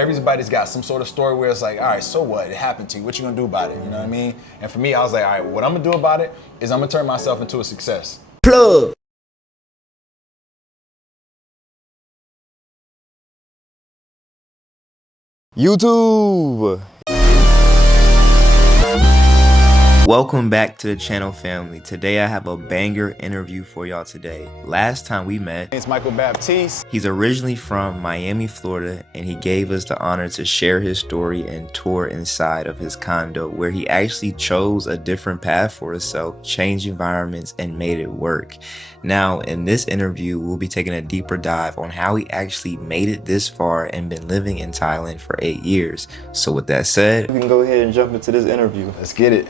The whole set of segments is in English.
Everybody's got some sort of story where it's like, all right, so what? It happened to you. What you gonna do about it? You know what I mean? And for me, I was like, all right, what I'm gonna do about it is I'm gonna turn myself into a success. Plug. YouTube. Welcome back to the channel, family. Today I have a banger interview for y'all today. Last time we met, It's Michael Baptiste. he's originally from Miami, Florida, and he gave us the honor to share his story and tour inside of his condo where he actually chose a different path for himself, changed environments, and made it work. Now, in this interview, we'll be taking a deeper dive on how he actually made it this far and been living in Thailand for 8 years. So with that said, we can go ahead and jump into this interview. Let's get it.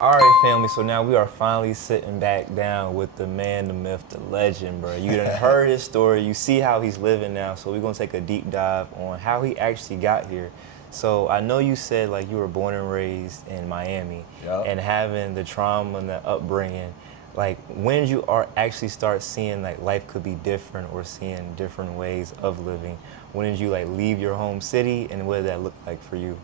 All right, family, so now we are finally sitting back down with the man, the myth, the legend, bro. You done heard his story. You see how he's living now, so we're going to take a deep dive on how he actually got here. So I know you said, like, you were born and raised in Miami, Yep. and having the trauma and the upbringing, like, when did you actually start seeing, like, life could be different or seeing different ways of living? When did you, like, leave your home city, and what did that look like for you?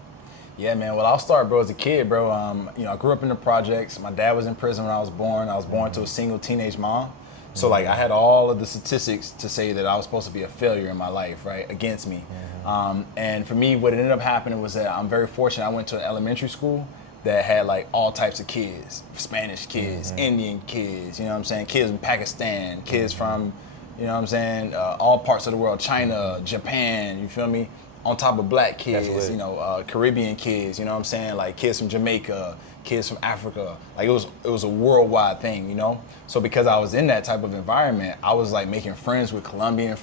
Yeah, man. Well, I'll start, bro. As a kid, bro, I grew up in the projects. My dad was in prison when I was born. I was born to a single teenage mom. So, like, I had all of the statistics to say that I was supposed to be a failure in my life, right, against me. And for me, what ended up happening was that I'm very fortunate. I went to an elementary school that had, like, all types of kids, Spanish kids, Indian kids, you know what I'm saying, kids from Pakistan, kids from, you know what I'm saying, all parts of the world, China, Japan, you feel me? On top of black kids, you know, Caribbean kids, you know what I'm saying? Like kids from Jamaica, kids from Africa. Like it was a worldwide thing, you know? So because I was in that type of environment, I was like making friends with Colombian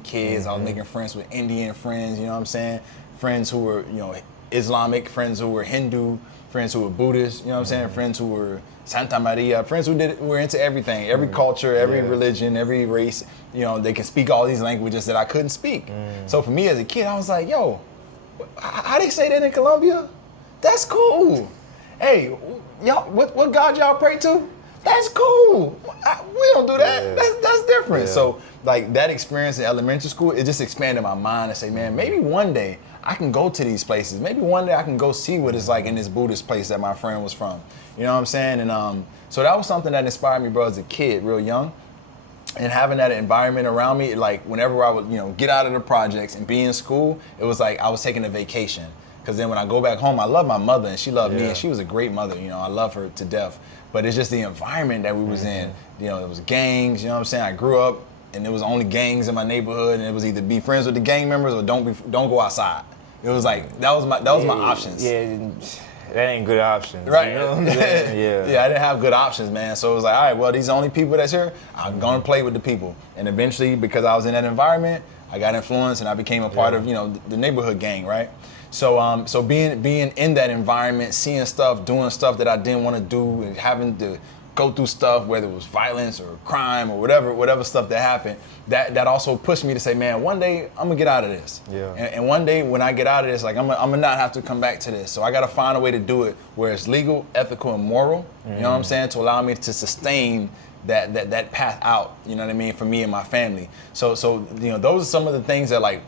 kids. I was making friends with Indian friends, you know what I'm saying? Friends who were, you know, Islamic, friends who were Hindu, friends who were Buddhist, you know what I'm saying? Friends who were Santa Maria, friends who were into everything, every culture, every religion, every race. You know, they can speak all these languages that I couldn't speak. So for me as a kid, I was like, yo, how they say that in Colombia? That's cool. Hey, y'all, what God y'all pray to? That's cool. We don't do that. That's different. So like that experience in elementary school, it just expanded my mind and say, man, maybe one day I can go to these places. Maybe one day I can go see what it's like in this Buddhist place that my friend was from. You know what I'm saying? And so that was something that inspired me, bro, as a kid, real young. And having that environment around me, like whenever I would, you know, get out of the projects and be in school, it was like I was taking a vacation. Because then when I go back home, I love my mother and she loved me and she was a great mother. You know, I love her to death. But it's just the environment that we was in. You know, there was gangs, you know what I'm saying? I grew up and there was only gangs in my neighborhood and it was either be friends with the gang members or don't go outside. It was like, that was my options. Yeah, that ain't good options. Right. You know what I'm saying? Yeah, I didn't have good options, man. So it was like, all right, well, these are the only people that's here. I'm gonna play with the people. And eventually, because I was in that environment, I got influenced and I became a part of, you know, the neighborhood gang, right? So so being in that environment, seeing stuff, doing stuff that I didn't want to do, and having to go through stuff, whether it was violence or crime or whatever stuff that happened, that also pushed me to say, man, one day I'm gonna get out of this. And one day when I get out of this, like I'm gonna not have to come back to this. So I gotta find a way to do it where it's legal, ethical, and moral. You know what I'm saying? To allow me to sustain that path out. You know what I mean? For me and my family. So you know, those are some of the things that like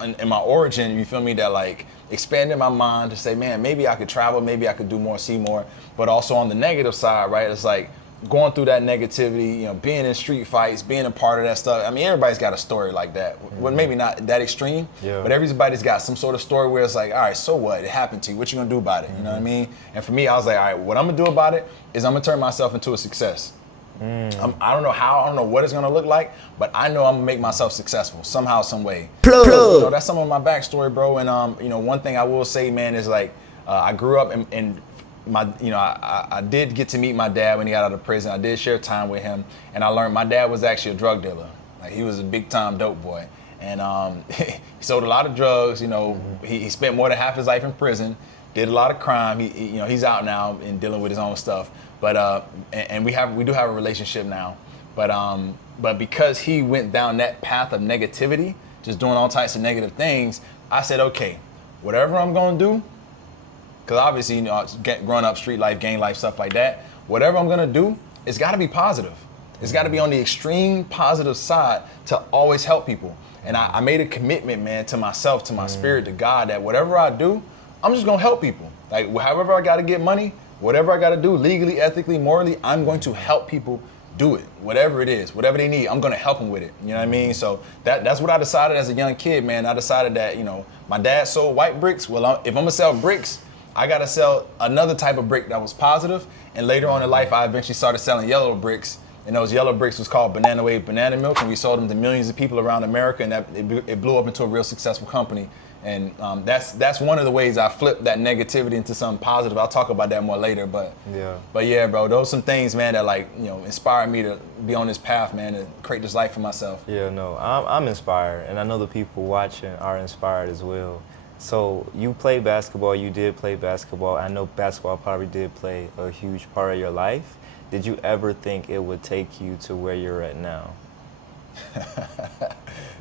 in my origin, you feel me, that like expanded my mind to say, man, maybe I could travel, maybe I could do more, see more. But also on the negative side, right? It's like going through that negativity, you know, being in street fights, being a part of that stuff. I mean, everybody's got a story like that. Well, maybe not that extreme, but everybody's got some sort of story where it's like, all right, so what? It happened to you. What you gonna do about it? You know what I mean? And for me, I was like, all right, what I'm gonna do about it is I'm gonna turn myself into a success. I don't know how, I don't know what it's gonna look like, but I know I'm gonna make myself successful somehow, some way. You know, that's some of my backstory, bro. And you know, one thing I will say, man, is like I grew up and my, you know, I did get to meet my dad when he got out of prison. I did share time with him, and I learned my dad was actually a drug dealer. Like he was a big time dope boy, and he sold a lot of drugs. You know, he spent more than half his life in prison. Did a lot of crime. You know, he's out now and dealing with his own stuff. But and we do have a relationship now. But because he went down that path of negativity, just doing all types of negative things, I said, okay, whatever I'm gonna do, because obviously, you know, growing up, street life, gang life, stuff like that, whatever I'm gonna do, it's gotta be positive. It's gotta be on the extreme positive side to always help people. And I made a commitment, man, to myself, to my spirit, to God, that whatever I do, I'm just gonna help people. Like, however I gotta get money, whatever I gotta do, legally, ethically, morally, I'm going to help people do it. Whatever it is, whatever they need, I'm gonna help them with it. You know what I mean? So that's what I decided as a young kid, man. I decided that, my dad sold white bricks. Well, if I'm gonna sell bricks, I gotta sell another type of brick that was positive. And later on in life, I eventually started selling yellow bricks. And those yellow bricks was called Banana Wave Banana Milk, and we sold them to millions of people around America, and it blew up into a real successful company. And that's one of the ways I flipped that negativity into something positive. I'll talk about that more later, but yeah, bro, those some things, man, that inspired me to be on this path, man, to create this life for myself. Yeah, no, I'm inspired, and I know the people watching are inspired as well. So you played basketball, you did play basketball. I know basketball probably did play a huge part of your life. Did you ever think it would take you to where you're at now?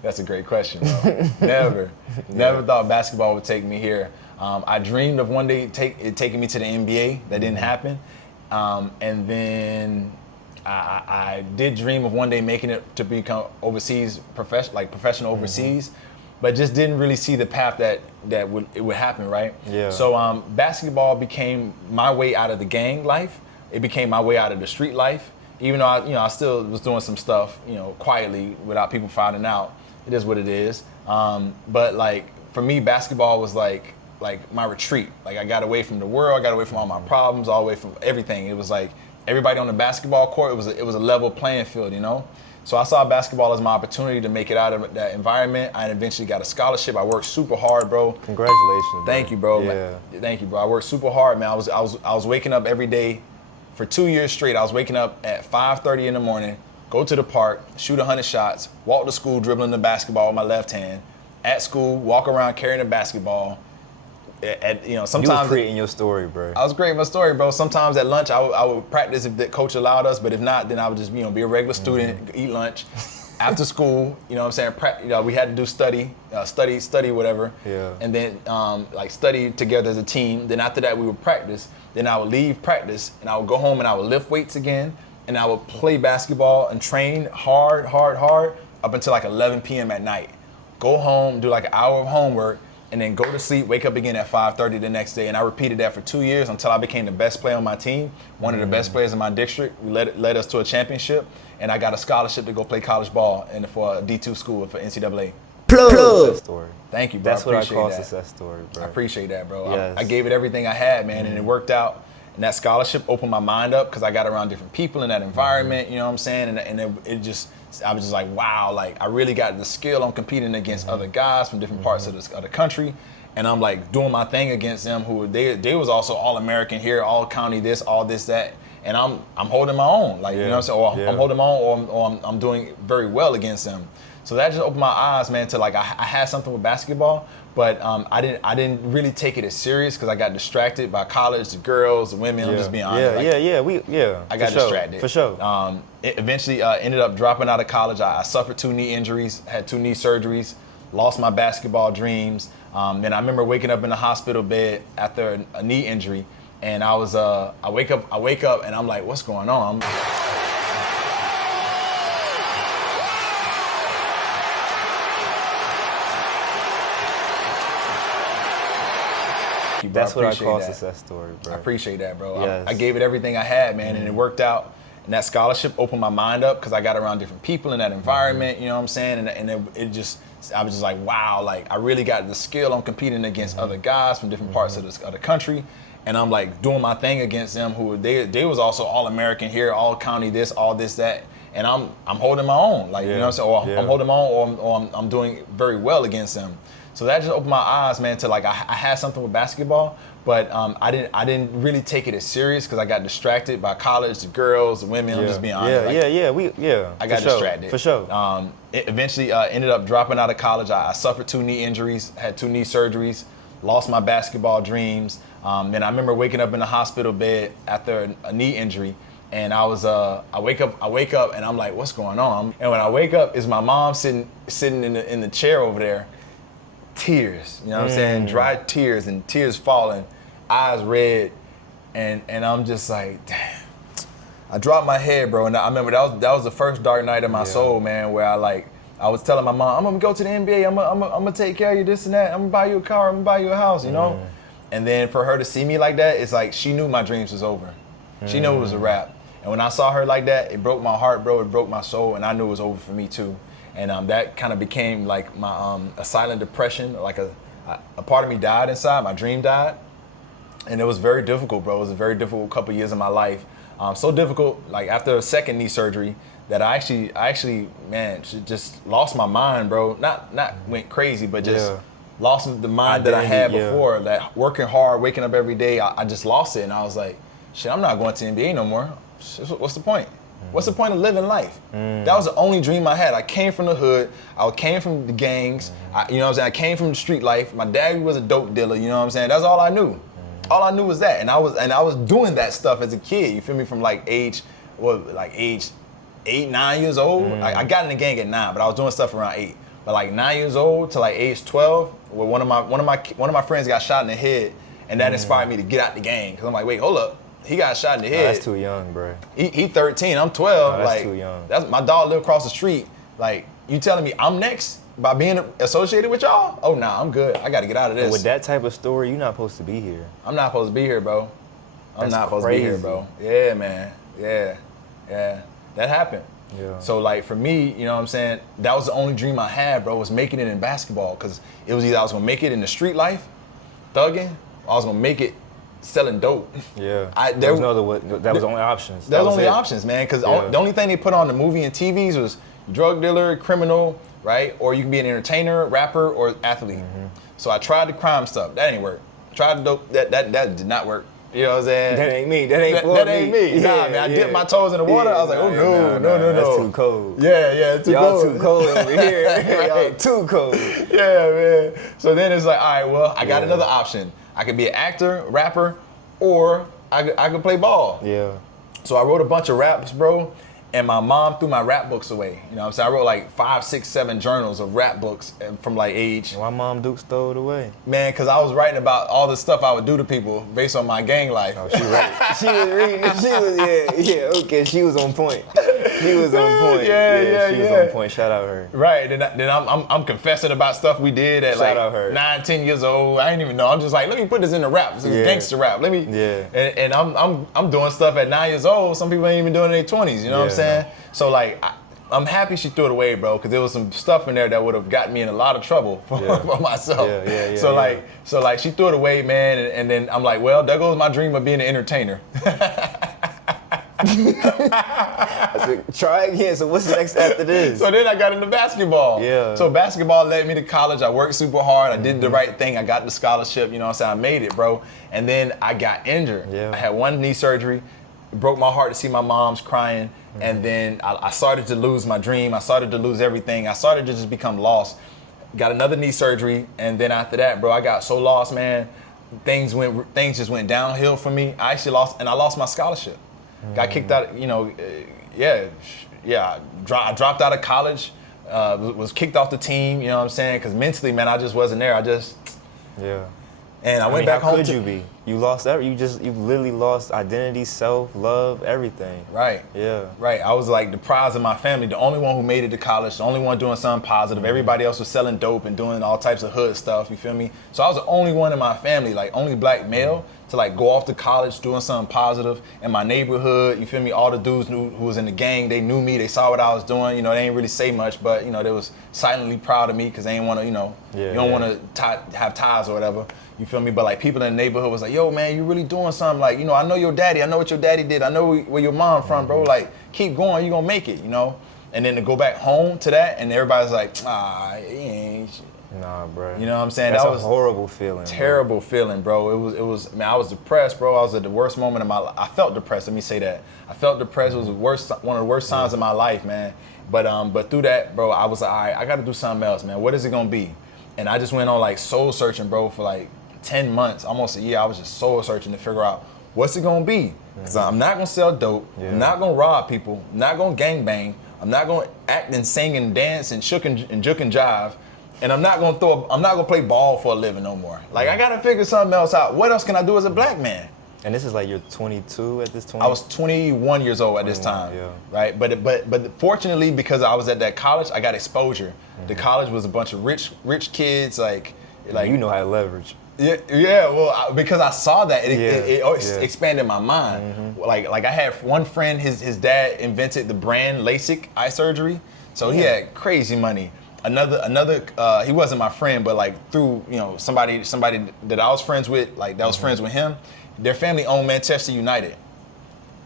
That's a great question, bro. Never thought basketball would take me here. I dreamed of one day it taking me to the NBA. That didn't happen. And then I did dream of one day making it to become overseas, professional overseas, but just didn't really see the path that it would happen, right? Yeah. So basketball became my way out of the gang life. It became my way out of the street life. Even though I still was doing some stuff, quietly without people finding out. It is what it is. But for me, basketball was like my retreat. Like, I got away from the world, I got away from all my problems, all away from everything. It was like everybody on the basketball court. It was a level playing field, So I saw basketball as my opportunity to make it out of that environment. I eventually got a scholarship. I worked super hard, bro. Congratulations, bro. Thank you, bro. Yeah. Thank you, bro. I worked super hard, man. I was waking up every day. For 2 years straight, I was waking up at 5:30 in the morning, go to the park, shoot 100 shots, walk to school dribbling the basketball with my left hand. At school, walk around carrying the basketball. Sometimes you were creating your story, bro. I was creating my story, bro. Sometimes at lunch, I would practice if the coach allowed us, but if not, then I would just be a regular student, eat lunch. After school, what I'm saying, we had to do study, whatever. Yeah. And then study together as a team. Then after that, we would practice. Then I would leave practice and I would go home and I would lift weights again. And I would play basketball and train hard up until 11 p.m. at night. Go home, do an hour of homework, and then go to sleep, wake up again at 5:30 the next day. And I repeated that for 2 years until I became the best player on my team, one of the best players in my district. We led us to a championship, and I got a scholarship to go play college ball for a D2 school for NCAA. Plug. Story. Thank you, bro. That's what I call a that. success story, bro. I appreciate that, bro. Yes. I gave it everything I had, man, and it worked out. And that scholarship opened my mind up because I got around different people in that environment, you know what I'm saying? And it just, I was just like, wow, I really got the skill on competing against other guys from different parts of the country. And I'm doing my thing against them who they was also all American here, all county this, all this, that. And I'm holding my own, you know what I'm saying? Or I'm holding my own, or I'm doing very well against them. So that just opened my eyes, man, to I had something with basketball, but I didn't really take it as serious because I got distracted by college, the girls, the women. I'm just being honest. I got distracted. For sure. It eventually ended up dropping out of college. I suffered 2 knee injuries, had 2 knee surgeries, lost my basketball dreams. Then I remember waking up in the hospital bed after a knee injury, and I wake up and I'm like, what's going on? That's what I call a success story, bro. I appreciate that, bro. Yes. I gave it everything I had, man, and it worked out. And that scholarship opened my mind up because I got around different people in that environment, you know what I'm saying? And it just, I was just like, wow, I really got the skill on competing against other guys from different parts of the country. And I'm doing my thing against them who they was also all American here, all county this, all this, that. And I'm holding my own, you know what I'm saying? Or I'm holding my own, or I'm doing very well against them. So that just opened my eyes, man, to I had something with basketball, but I didn't really take it as serious because I got distracted by college, the girls, the women. I'm just being honest. I got distracted. For sure. It eventually ended up dropping out of college. I suffered 2 knee injuries, had 2 knee surgeries, lost my basketball dreams. Then I remember waking up in the hospital bed after a knee injury. And I wake up and I'm like, what's going on? And when I wake up, is my mom sitting in the chair over there, tears, you know what I'm saying? Dry tears and tears falling, eyes red, and I'm just like, damn. I dropped my head, bro, and I remember that was the first dark night of my soul, man, where I was telling my mom, I'm gonna go to the NBA. I'm gonna take care of you, this and that. I'm gonna buy you a car. I'm gonna buy you a house. You know. And then for her to see me like that, it's like she knew my dreams was over. She knew it was a wrap. And when I saw her like that, it broke my heart, bro. It broke my soul, and I knew it was over for me too. And that kind of became like my a silent depression. Like a part of me died inside. My dream died, and it was very difficult, bro. It was a very difficult couple years of my life. So difficult. Like after a second knee surgery, that I actually, man, just lost my mind, bro. Not went crazy, but just lost the mind that I had before. That working hard, waking up every day, I just lost it, and I was like, shit, I'm not going to the NBA no more. What's the point? What's the point of living life? That was the only dream I had. I came from the hood. I came from the gangs. You know what I'm saying? I came from the street life. My dad was a dope dealer. You know what I'm saying? That's all I knew. All I knew was that, and I was doing that stuff as a kid. You feel me? From like age 8, 9 years old. I got in the gang at 9, but I was doing stuff around 8. But like 9 years old to like age 12, where one of my friends got shot in the head, and that inspired me to get out the gang. Cause I'm like, wait, hold up. He got shot in the head. That's too young, bro. He 13, I'm 12. That's like, too young. That's my dog live across the street. Like, you telling me I'm next by being associated with y'all? Oh, nah, I'm good. I got to get out of this. With that type of story, you're not supposed to be here. I'm not supposed to be here, bro. I'm That's not supposed crazy. to be here, bro. Yeah, man. Yeah. That happened. Yeah. So like for me, you know what I'm saying, that was the only dream I had, bro, was making it in basketball. Cause it was either I was gonna make it in the street life, thugging, or I was gonna make it selling dope. Yeah. That was the only options. That was only it. options, man. Cause the only thing they put on the movie and TVs was drug dealer, criminal, right? Or you can be an entertainer, rapper, or athlete. So I tried the crime stuff. That ain't work. Tried the dope. That did not work. You know what I'm saying? That ain't me. That ain't That ain't me. Nah, man. I dipped my toes in the water. I was like, oh no. That's too cold. Yeah, too Y'all cold. too cold over here. Y'all Right. too cold. Yeah, man. So then it's like, all right, well, I got another option. I could be an actor, rapper, or I could play ball. Yeah. So I wrote a bunch of raps, bro, and my mom threw my rap books away. You know what I'm saying? I wrote like 5, 6, 7 journals of rap books from like age. Why Mom Duke stole it away? Man, because I was writing about all the stuff I would do to people based on my gang life. Oh, she right. She was reading it. She was, okay, she was on point. She was on point. She was on point. Shout out her. Right, then I'm confessing about stuff we did at Shout out like her. 9, 10 years old. I didn't even know. I'm just like, let me put this in the rap. This is gangster rap. Let me. Yeah. And I'm doing stuff at 9 years old. Some people ain't even doing it in their 20s. You know what I'm saying? So like, I'm happy she threw it away, bro, because there was some stuff in there that would have gotten me in a lot of trouble for myself. So like she threw it away, man, and then I'm like, well, there goes my dream of being an entertainer. I said, try again. So what's next after this? So then I got into basketball. Yeah. So basketball led me to college. I worked super hard. I did the right thing. I got the scholarship. You know what I'm saying? I made it, bro. And then I got injured. Yeah. I had one knee surgery. It broke my heart to see my mom's crying. And then I started to lose my dream. I started to lose everything. I started to just become lost. Got another knee surgery. And then after that, bro, I got so lost, man. Things just went downhill for me. I actually lost my scholarship. Got kicked out, you know, I dropped out of college, was kicked off the team, you know what I'm saying? Because mentally, man, I just wasn't there. And I went back home. How could you be? You lost you literally lost identity, self, love, everything. Right. Yeah. Right. I was like the prize of my family, the only one who made it to college, the only one doing something positive. Everybody else was selling dope and doing all types of hood stuff, you feel me? So I was the only one in my family, like only black male, to like go off to college doing something positive in my neighborhood, you feel me? All the dudes who was in the gang, they knew me, they saw what I was doing, you know, they didn't really say much, but you know, they was silently proud of me because they didn't want to, you know, you don't want to have ties or whatever. You feel me? But like people in the neighborhood was like, yo, man, you really doing something. Like, you know, I know your daddy. I know what your daddy did. I know where your mom from, bro. Like, keep going. You gonna make it, you know? And then to go back home to that, and everybody's like, he ain't. Nah, bro. You know what I'm saying? That's that was a horrible feeling. Terrible feeling, bro. It was. Man, I was depressed, bro. I was at the worst moment of my life. I felt depressed. Let me say that. I felt depressed. It was one of the worst times of my life, man. But through that, bro, I was like, all right, I got to do something else, man. What is it gonna be? And I just went on like soul searching, bro, for like 10 months, almost a year. I was just soul searching to figure out what's it gonna be. Because I'm not gonna sell dope. Yeah. I'm not gonna rob people. I'm not gonna gangbang. I'm not gonna act and sing and dance and juke and jive. And I'm not gonna play ball for a living no more. Like I gotta figure something else out. What else can I do as a black man? And this is like you're 22 at this 20? I was 21 years old at this time, yeah. right? But fortunately, because I was at that college, I got exposure. The college was a bunch of rich kids, like you know how to leverage. Yeah. Well, because I saw that, it Yeah. expanded my mind. Like I had one friend, his dad invented the brand LASIK eye surgery, so he had crazy money. Another, he wasn't my friend, but like through somebody that I was friends with, like that was friends with him. Their family owned Manchester United.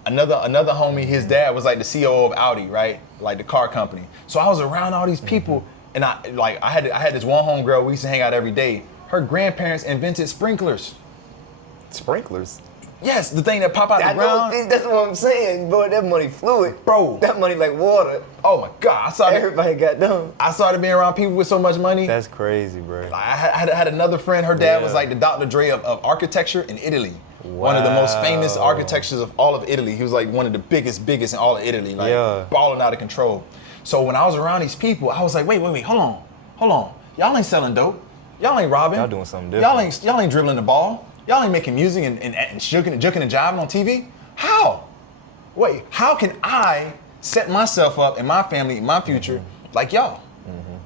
Another homie, his dad was like the CEO of Audi, right? Like the car company. So I was around all these people, and I had this one homegirl. We used to hang out every day. Her grandparents invented sprinklers. Sprinklers? Yes, the thing that pop out the ground. That's what I'm saying, bro. That money fluid, Bro. That money like water. Oh my God! Everybody got them. I started being around people with so much money. That's crazy, bro. Like, I had another friend. Her dad was like the Dr. Dre of architecture in Italy. One of the most famous architectures of all of Italy. He was like one of the biggest in all of Italy, like balling out of control. So when I was around these people, I was like, wait, hold on. Y'all ain't selling dope. Y'all ain't robbing. Y'all doing something different. Y'all ain't dribbling the jugging Y'all ain't making music and juking and jiving on TV. How? Wait, how can I set myself up and my family and my future like y'all?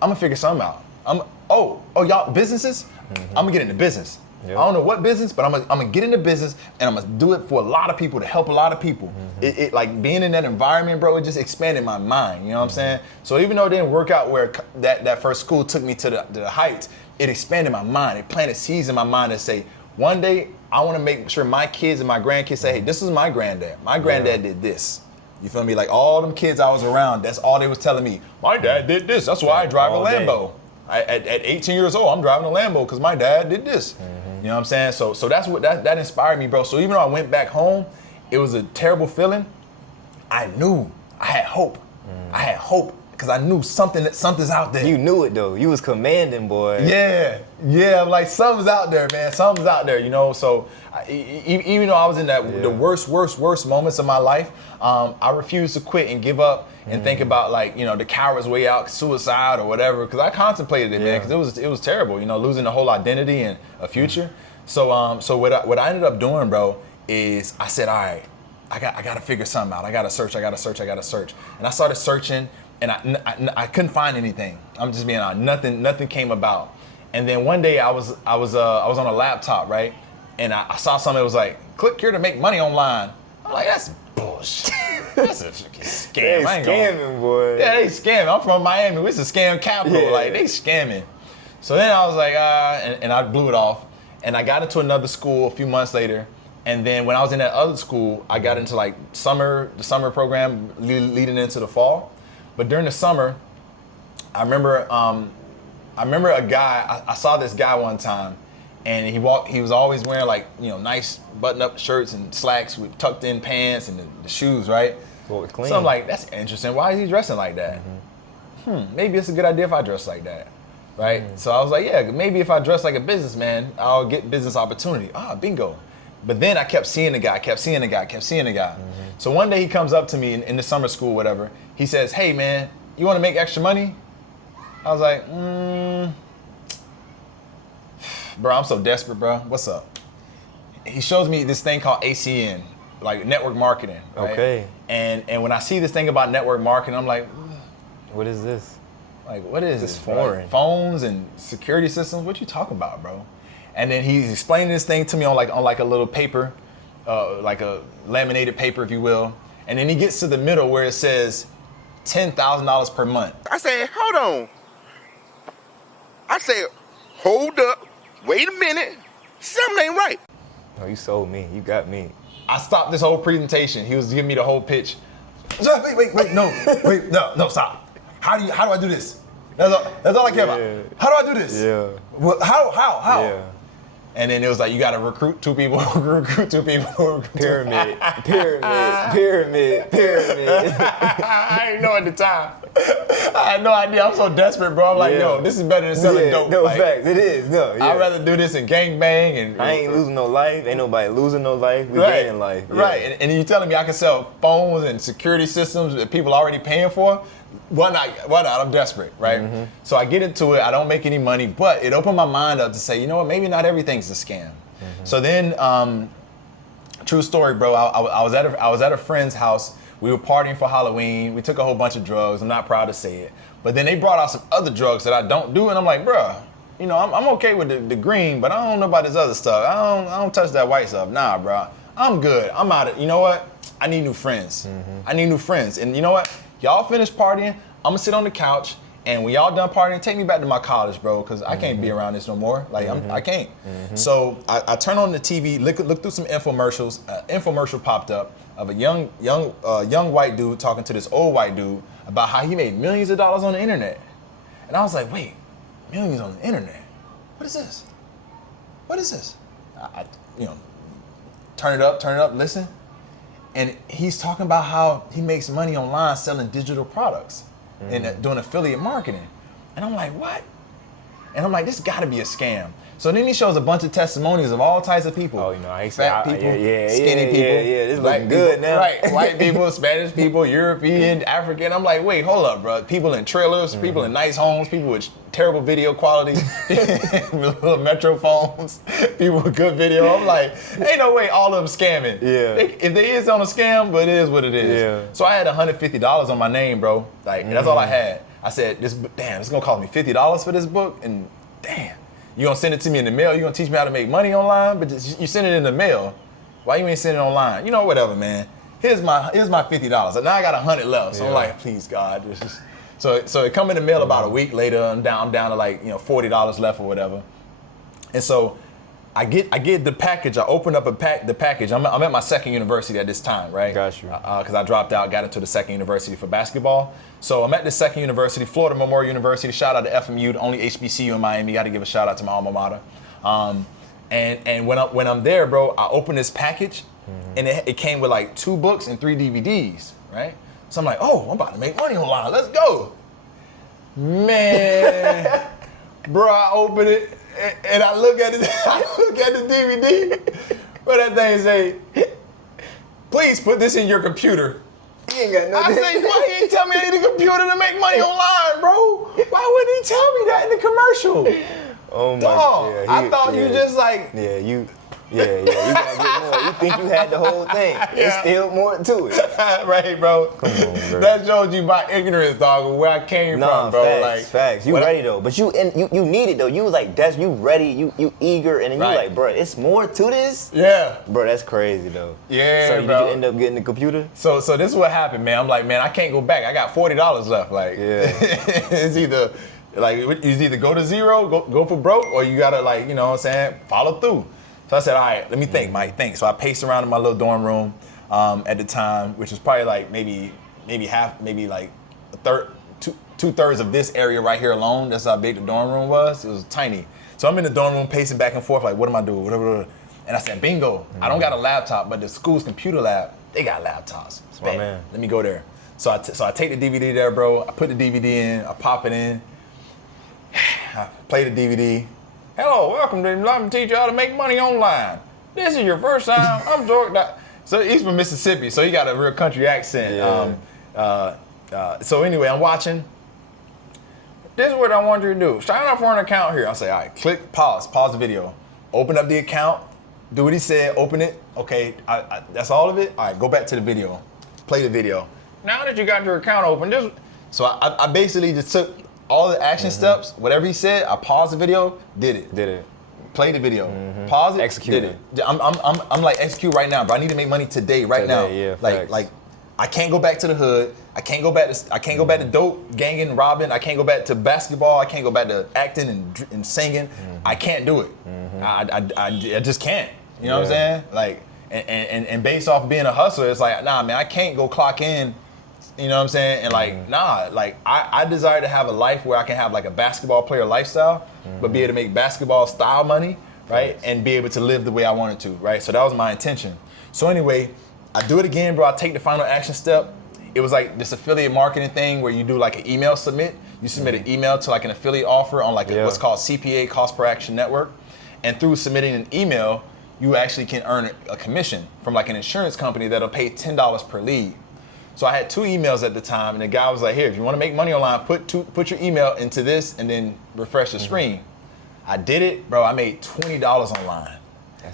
I'm gonna figure something out. Y'all businesses? I'm gonna get into business. Yep. I don't know what business, but I'm gonna get into business and I'm gonna do it for a lot of people, to help a lot of people. It like being in that environment, bro, it just expanded my mind, you know what I'm saying? So even though it didn't work out where that first school took me to the heights, it expanded my mind. It planted seeds in my mind to say, one day I wanna make sure my kids and my grandkids say, hey, this is my granddad. My granddad did this. You feel me? Like all them kids I was around, that's all they was telling me. My dad did this, that's why I drive a Lambo. At 18 years old, I'm driving a Lambo because my dad did this. You know what I'm saying? So that's what that inspired me, bro. So even though I went back home, it was a terrible feeling. I knew I had hope. I had hope because I knew something's out there. You knew it though. You was commanding, boy. Yeah. Like something's out there, man. Something's out there, you know. So even though I was in the worst moments of my life, I refused to quit and give up and think about like the coward's way out, suicide or whatever. Because I contemplated it, man. Because it was terrible, losing the whole identity and a future. So what I ended up doing, bro, is I said, all right, I got to figure something out. I got to search. And I started searching. And I couldn't find anything. I'm just being honest. Nothing came about. And then one day I was on a laptop, right? And I saw something that was like, click here to make money online. I'm like, that's bullshit. That's a scam. They scamming, boy. Yeah, they scamming. I'm from Miami. It's a scam capital. Yeah. Like they scamming. So then I was like, and I blew it off. And I got into another school a few months later. And then when I was in that other school, I got into like the summer program leading into the fall. But during the summer, I remember a guy. I saw this guy one time, and he was always wearing like nice button-up shirts and slacks with tucked-in pants and the shoes, right? Well, it's clean. So I'm like, that's interesting. Why is he dressing like that? Maybe it's a good idea if I dress like that, right? So I was like, yeah, maybe if I dress like a businessman, I'll get business opportunity. Bingo. But then I kept seeing the guy. So one day he comes up to me in the summer school, whatever. He says, hey man, you want to make extra money? I was like, bro, I'm so desperate, bro. What's up? He shows me this thing called ACN, like network marketing. Right? Okay. And when I see this thing about network marketing, I'm like, what is this? Like, what is this? Foreign. Bro? Phones and security systems? What you talking about, bro? And then he's explaining this thing to me on like a little paper, like a laminated paper, if you will. And then he gets to the middle where it says $10,000 per month. I said, hold on. I said, hold up. Wait a minute. Something ain't right. Oh, you sold me. You got me. I stopped this whole presentation. He was giving me the whole pitch. Wait, no, stop. How do I do this? That's all I care about. How do I do this? Yeah. Well, how? Yeah. And then it was like, you gotta recruit two people. Pyramid. I didn't know at the time. I had no idea. I'm so desperate, bro. I'm like, yo, this is better than selling dope. No, like, facts. It is. No, yeah. I'd rather do this in gangbang and I ain't losing no life. Ain't nobody losing no life. We gaining life. Yeah. Right. And you telling me I can sell phones and security systems that people are already paying for? Why not? I'm desperate, right? So I get into it. I don't make any money, but it opened my mind up to say, you know what? Maybe not everything's a scam. So then True story, bro. I was at a friend's house. We were partying for Halloween. We took a whole bunch of drugs. I'm not proud to say it. But then they brought out some other drugs that I don't do, and I'm like, bruh, you know, I'm okay with the green, but I don't know about this other stuff. I don't touch that white stuff. Nah, bro. I'm good. I'm out of, you know what? I need new friends. I need new friends. And you know what? Y'all finish partying. I'm gonna sit on the couch, and when y'all done partying, take me back to my college, bro, because I can't be around this no more. Like, I can't. So I turn on the TV, look through some infomercials. Infomercial popped up of a young white dude talking to this old white dude about how he made millions of dollars on the internet. And I was like, wait, millions on the internet? What is this? What is this? I turn it up, listen. And he's talking about how he makes money online selling digital products and doing affiliate marketing. And I'm like, what? And I'm like, this gotta be a scam. So then he shows a bunch of testimonies of all types of people. Oh, you know, I fat people, skinny people. Yeah, this looking good now. Right, white people, Spanish people, European, African. I'm like, wait, hold up, bro. People in trailers, people in nice homes, people with terrible video quality, with little metro phones, people with good video. I'm like, ain't no way all of them scamming. Yeah. If they is on a scam, but it is what it is. Yeah. So I had $150 on my name, bro. Like, that's all I had. I said, it's gonna cost me $50 for this book, and damn. You gonna send it to me in the mail? You gonna teach me how to make money online? But you send it in the mail. Why you ain't sending it online? You know, whatever, man. Here's my $50. And now I got 100 left. So I'm like, please, God. So it come in the mail about a week later. I'm down to like, $40 left or whatever. And so I get the package. I open up the package. I'm at my second university at this time, right? Got you. Because I dropped out, got into the second university for basketball. So I'm at the second university, Florida Memorial University. Shout out to FMU, the only HBCU in Miami. Got to give a shout out to my alma mater. And when I'm there, bro, I open this package, and it came with like 2 books and 3 DVDs, right? So I'm like, oh, I'm about to make money online. Let's go, man, bro. I open it and I look at it. I look at the DVD. But that thing say, please put this in your computer. He ain't got nothing. I say, why he ain't tell me I need a computer to make money online, bro? Why wouldn't he tell me that in the commercial? Oh my Dog, God. I thought you just like. You gotta get more. You think you had the whole thing. There's still more to it. Right, bro. Come on, bro. That shows you my ignorance, dog, of where I came from, bro. Facts. You ready though, but you need it though. You like you ready, you eager, and then you like, bro, it's more to this. Yeah, bro, that's crazy though. Yeah, so bro. Did you end up getting the computer? So this is what happened, man. I'm like, man, I can't go back. I got $40 left. Like, it's either go to zero, go for broke, or you gotta follow through. So I said, all right, let me think, Mike, think. So I paced around in my little dorm room at the time, which was probably like maybe half, maybe like a third, two-thirds of this area right here alone. That's how big the dorm room was. It was tiny. So I'm in the dorm room pacing back and forth, like, what am I doing? Whatever. And I said, bingo. I don't got a laptop, but the school's computer lab, they got laptops. Man, let me go there. So I take the DVD there, bro. I put the DVD in. I pop it in. I play the DVD. Hello, welcome to Let Me Teach You How to Make Money Online. This is your first time. I'm George. So he's from Mississippi, so he got a real country accent. Yeah. So anyway, I'm watching. This is what I want you to do. Sign up for an account here. I'll say, all right, click, pause the video. Open up the account, do what he said, open it. Okay, that's all of it? All right, go back to the video. Play the video. Now that you got your account open, so I basically just took all the action steps, whatever he said, I paused the video, did it. Played the video, pause it, execute did it. I'm like, execute right now, bro. I need to make money today, right now. Yeah, like I can't go back to the hood. I can't go back to dope, ganging, robbing. I can't go back to basketball. I can't go back to acting and singing. I can't do it. I just can't. You know what I'm saying? Like, and based off being a hustler, it's like, nah, man, I can't go clock in. You know what I'm saying? And I desire to have a life where I can have like a basketball player lifestyle, but be able to make basketball style money, right? And be able to live the way I wanted to, right? So that was my intention. So anyway, I do it again, bro. I take the final action step. It was like this affiliate marketing thing where you do like an email submit. You submit an email to like an affiliate offer on like what's called CPA, Cost Per Action Network. And through submitting an email, you actually can earn a commission from like an insurance company that'll pay $10 per lead. So I had 2 emails at the time, and the guy was like, here, if you want to make money online, put your email into this and then refresh the screen. I did it, bro. I made $20 online.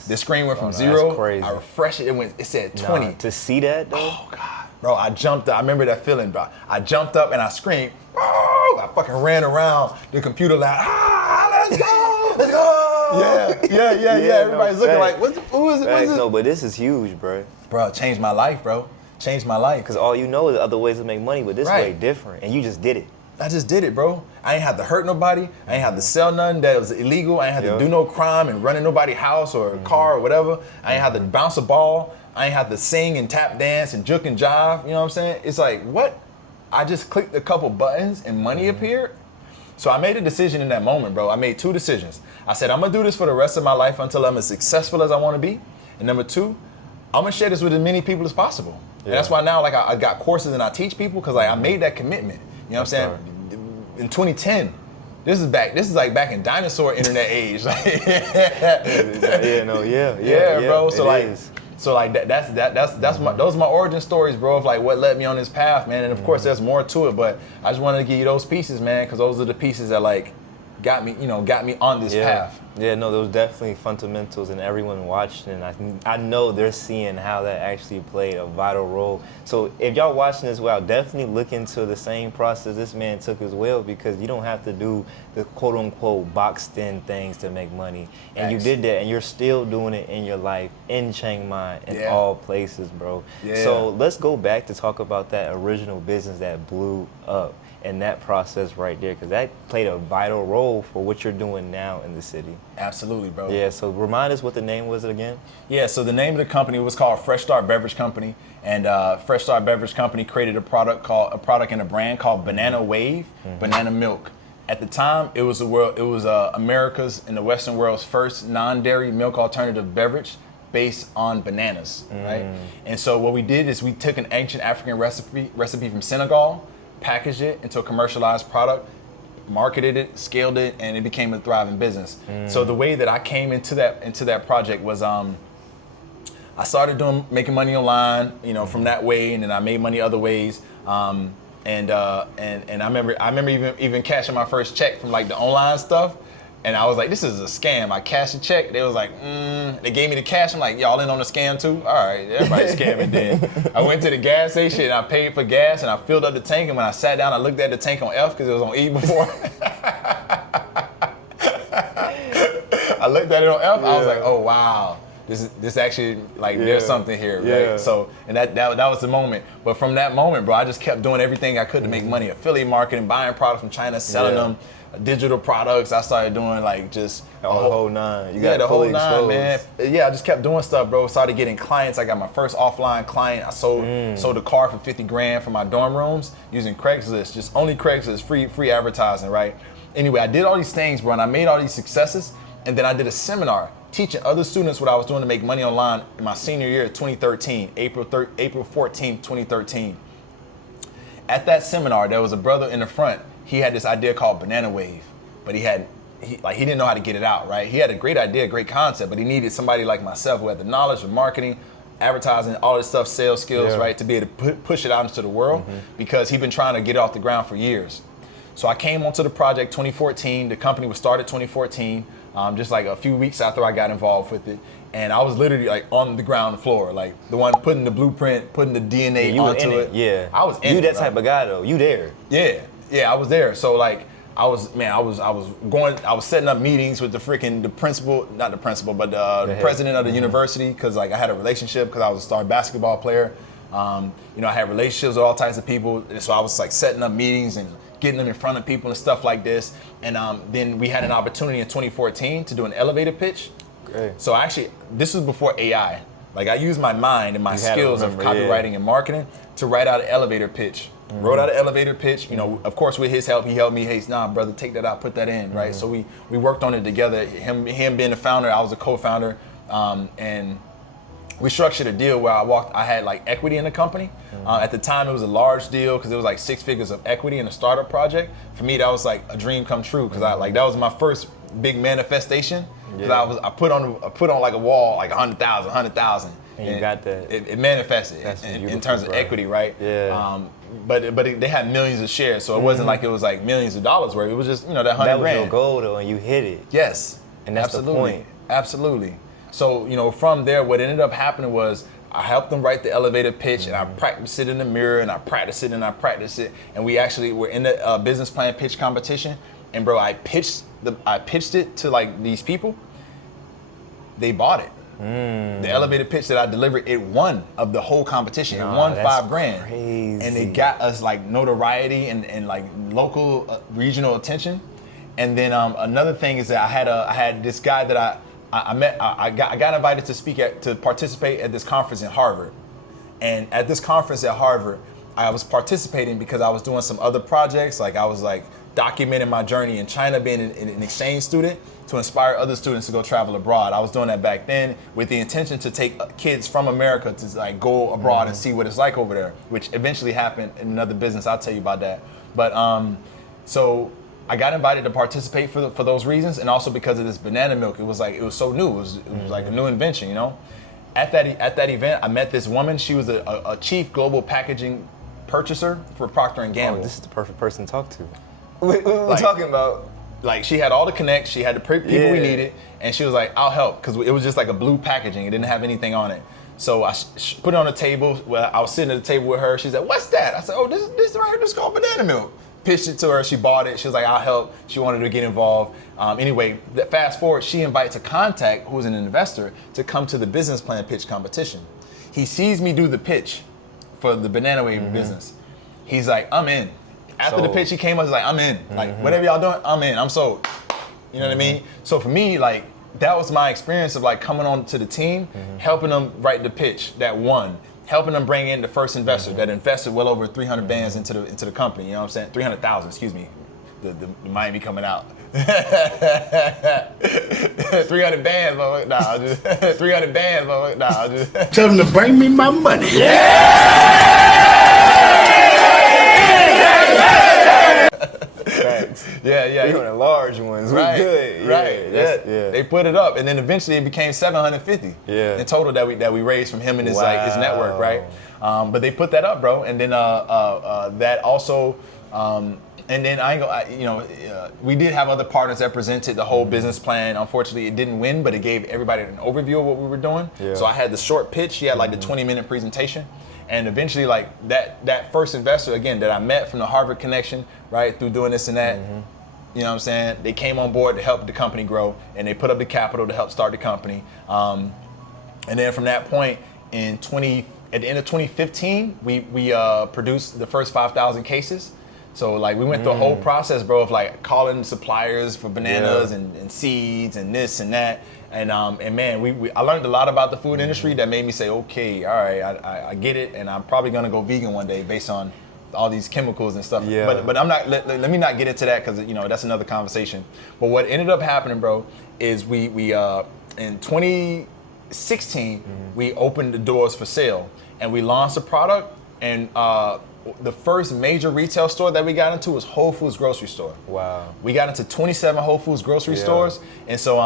The screen went from that's 0. crazy. I refreshed it. It said 20. Nah, to see that though. Oh God, bro! I jumped up. I remember that feeling, bro. I jumped up and I screamed. Oh! I fucking ran around the computer lab. Let's go! Let's go! Yeah. Everybody's looking like, who is it? What's it? No, but this is huge, bro. Bro, it changed my life, bro. Changed my life. Because all you know is other ways to make money, but this way different, and you just did it. I just did it, bro. I ain't have to hurt nobody. I ain't have to sell nothing that was illegal. I ain't have to do no crime and run in nobody's house or car or whatever. I ain't have to bounce a ball. I ain't have to sing and tap dance and juke and jive. You know what I'm saying? It's like, what? I just clicked a couple buttons and money appeared. So I made a decision in that moment, bro. I made 2 decisions. I said, I'm gonna do this for the rest of my life until I'm as successful as I wanna be. And number 2, I'm gonna share this with as many people as possible. Yeah. And that's why now, like, I got courses and I teach people because, like, I made that commitment. You know what I'm saying? In 2010, this is like back in dinosaur internet age. Like, bro. So those are my origin stories, bro, of like what led me on this path, man. And of course, there's more to it, but I just wanted to give you those pieces, man, because those are the pieces that like got me on this path. Yeah, no, those definitely fundamentals, and everyone watching, I know they're seeing how that actually played a vital role. So if y'all watching this well, definitely look into the same process this man took as well, because you don't have to do the quote unquote boxed in things to make money. And you did that, and you're still doing it in your life in Chiang Mai, in all places, bro. Yeah. So let's go back to talk about that original business that blew up. And that process right there, because that played a vital role for what you're doing now in the city. Absolutely, bro. Yeah, so remind us what the name was again? Yeah, so the name of the company was called Fresh Start Beverage Company, and Fresh Start Beverage Company created a product and a brand called Banana Wave, banana milk. At the time, it was America's and the Western world's first non-dairy milk alternative beverage based on bananas, right? And so what we did is we took an ancient African recipe from Senegal, packaged it into a commercialized product, marketed it, scaled it, and it became a thriving business. So the way that I came into that project was I started making money online, from that way, and then I made money other ways. And I remember even cashing my first check from like the online stuff. And I was like, this is a scam. I cashed a check. They was like, they gave me the cash. I'm like, y'all in on the scam too? All right, everybody's scamming then. I went to the gas station and I paid for gas and I filled up the tank. And when I sat down, I looked at the tank on F because it was on E before. I looked at it on F. I was like, oh, wow. This actually, like, there's something here, right? So, and that was the moment. But from that moment, bro, I just kept doing everything I could to make money. Affiliate marketing, buying products from China, selling them. Digital products. I started doing like just the whole nine. The whole nine, man. Yeah, I just kept doing stuff, bro. Started getting clients. I got my first offline client. I sold a car for $50,000 for my dorm rooms using Craigslist. Just only Craigslist, free advertising, right? Anyway, I did all these things, bro, and I made all these successes. And then I did a seminar teaching other students what I was doing to make money online in my senior year of 2013, April 14th, 2013. At that seminar, there was a brother in the front. He had this idea called Banana Wave, but he didn't know how to get it out, right? He had a great idea, great concept, but he needed somebody like myself who had the knowledge of marketing, advertising, all this stuff, sales skills, right, to be able to push it out into the world because he'd been trying to get it off the ground for years. So I came onto the project 2014. The company was started 2014, just like a few weeks after I got involved with it. And I was literally like on the ground floor, like the one putting the blueprint, putting the DNA onto it. Yeah, I was in it. You that type of guy though. You there? Yeah, I was there. So like, I was setting up meetings with the president of the university, because like I had a relationship because I was a star basketball player. I had relationships with all types of people. So I was like setting up meetings and getting them in front of people and stuff like this. And then we had an opportunity in 2014 to do an elevator pitch. Great. So actually, this was before AI. Like I used my mind and my skills of copywriting and marketing to write out an elevator pitch. Wrote out an elevator pitch, of course with his help. He helped me, hey, nah, brother, take that out, put that in, right? So we worked on it together. Him being the founder, I was a co-founder, and we structured a deal where I had like equity in the company. At the time, it was a large deal because it was like 6 figures of equity in a startup project. For me, that was like a dream come true because that was my first big manifestation. Because I put on like a wall like 100,000. And you got that. It manifested in terms of equity, right? Yeah. But they had millions of shares, so it wasn't like it was like millions of dollars worth. It was just that $100,000. That was your goal though, and you hit it. Yes. And that's the point. Absolutely. So, from there, what ended up happening was I helped them write the elevator pitch, and I practiced it in the mirror, and I practiced it, and I practiced it, and we actually were in the business plan pitch competition. And bro, I pitched it to like these people. They bought it. The elevator pitch that I delivered, it won of the whole competition. It won $5,000, crazy. and it got us like notoriety and like local regional attention. And then another thing is that I had this guy that I met. I got invited to participate at this conference in Harvard. And at this conference at Harvard, I was participating because I was doing some other projects. Like I was like documenting my journey in China, being an exchange student, to inspire other students to go travel abroad. I was doing that back then with the intention to take kids from America to like go abroad and see what it's like over there, which eventually happened in another business. I'll tell you about that. But so I got invited to participate for those reasons, and also because of this banana milk. It was so new. It was like a new invention, At that event, I met this woman. She was a chief global packaging purchaser for Procter & Gamble. Oh, this is the perfect person to talk to. We're talking about. Like she had all the connects, she had the people we needed, and she was like, "I'll help," because it was just like a blue packaging. It didn't have anything on it. So I put it on the table. Well, I was sitting at the table with her. She said, "What's that?" I said, "Oh, this right here, this is called banana milk." Pitched it to her. She bought it. She was like, "I'll help." She wanted to get involved. Anyway, fast forward, she invites a contact who's an investor to come to the business plan pitch competition. He sees me do the pitch for the Banana Wave business. He's like, "I'm in." After the pitch, he came up, he's like, "I'm in. Like, whatever y'all doing, I'm in. I'm sold." You know what I mean? So for me, like, that was my experience of like coming on to the team, helping them write the pitch that won, helping them bring in the first investor that invested well over 300 bands into the company. You know what I'm saying? 300,000, excuse me. The Miami coming out. 300 bands, but nah, just 300 bands, but nah, just Tell them to bring me my money. yeah. You're the large ones. Right, We good. right. Yeah. They put it up, and then eventually it became 750 in total that we raised from him and his his network, right? But they put that up, bro, and then that also. And then we did have other partners that presented the whole business plan. Unfortunately, it didn't win, but it gave everybody an overview of what we were doing. Yeah. So I had the short pitch. She had like the 20-minute presentation. And eventually, like that first investor, again, that I met from the Harvard connection, right, through doing this and that, you know what I'm saying? They came on board to help the company grow, and they put up the capital to help start the company. And then from that point, at the end of 2015, we produced the first 5,000 cases. So like we went through a whole process, bro, of like calling suppliers for bananas and seeds and this and that. And man, I learned a lot about the food industry that made me say, okay, all right, I get it, and I'm probably gonna go vegan one day based on all these chemicals and stuff. Yeah. But I'm not. Let me not get into that because that's another conversation. But what ended up happening, bro, is we in 2016 we opened the doors for sale, and we launched a product, and the first major retail store that we got into was Whole Foods grocery store. Wow. We got into 27 Whole Foods grocery stores, and so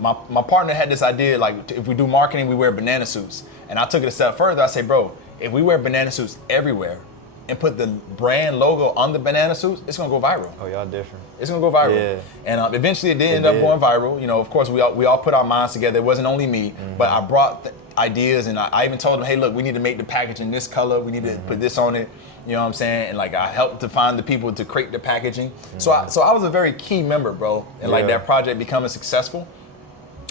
my partner had this idea, like if we do marketing, we wear banana suits. And I took it a step further. I say, bro, if we wear banana suits everywhere and put the brand logo on the banana suits, it's gonna go viral. Oh, y'all different. It's gonna go viral. Yeah. And eventually it did end up going viral. Of course, we all put our minds together. It wasn't only me, but I brought ideas, and I even told them, hey, look, we need to make the packaging this color. We need to put this on it. You know what I'm saying? And like I helped to find the people to create the packaging. So I was a very key member, bro, in like that project becoming successful.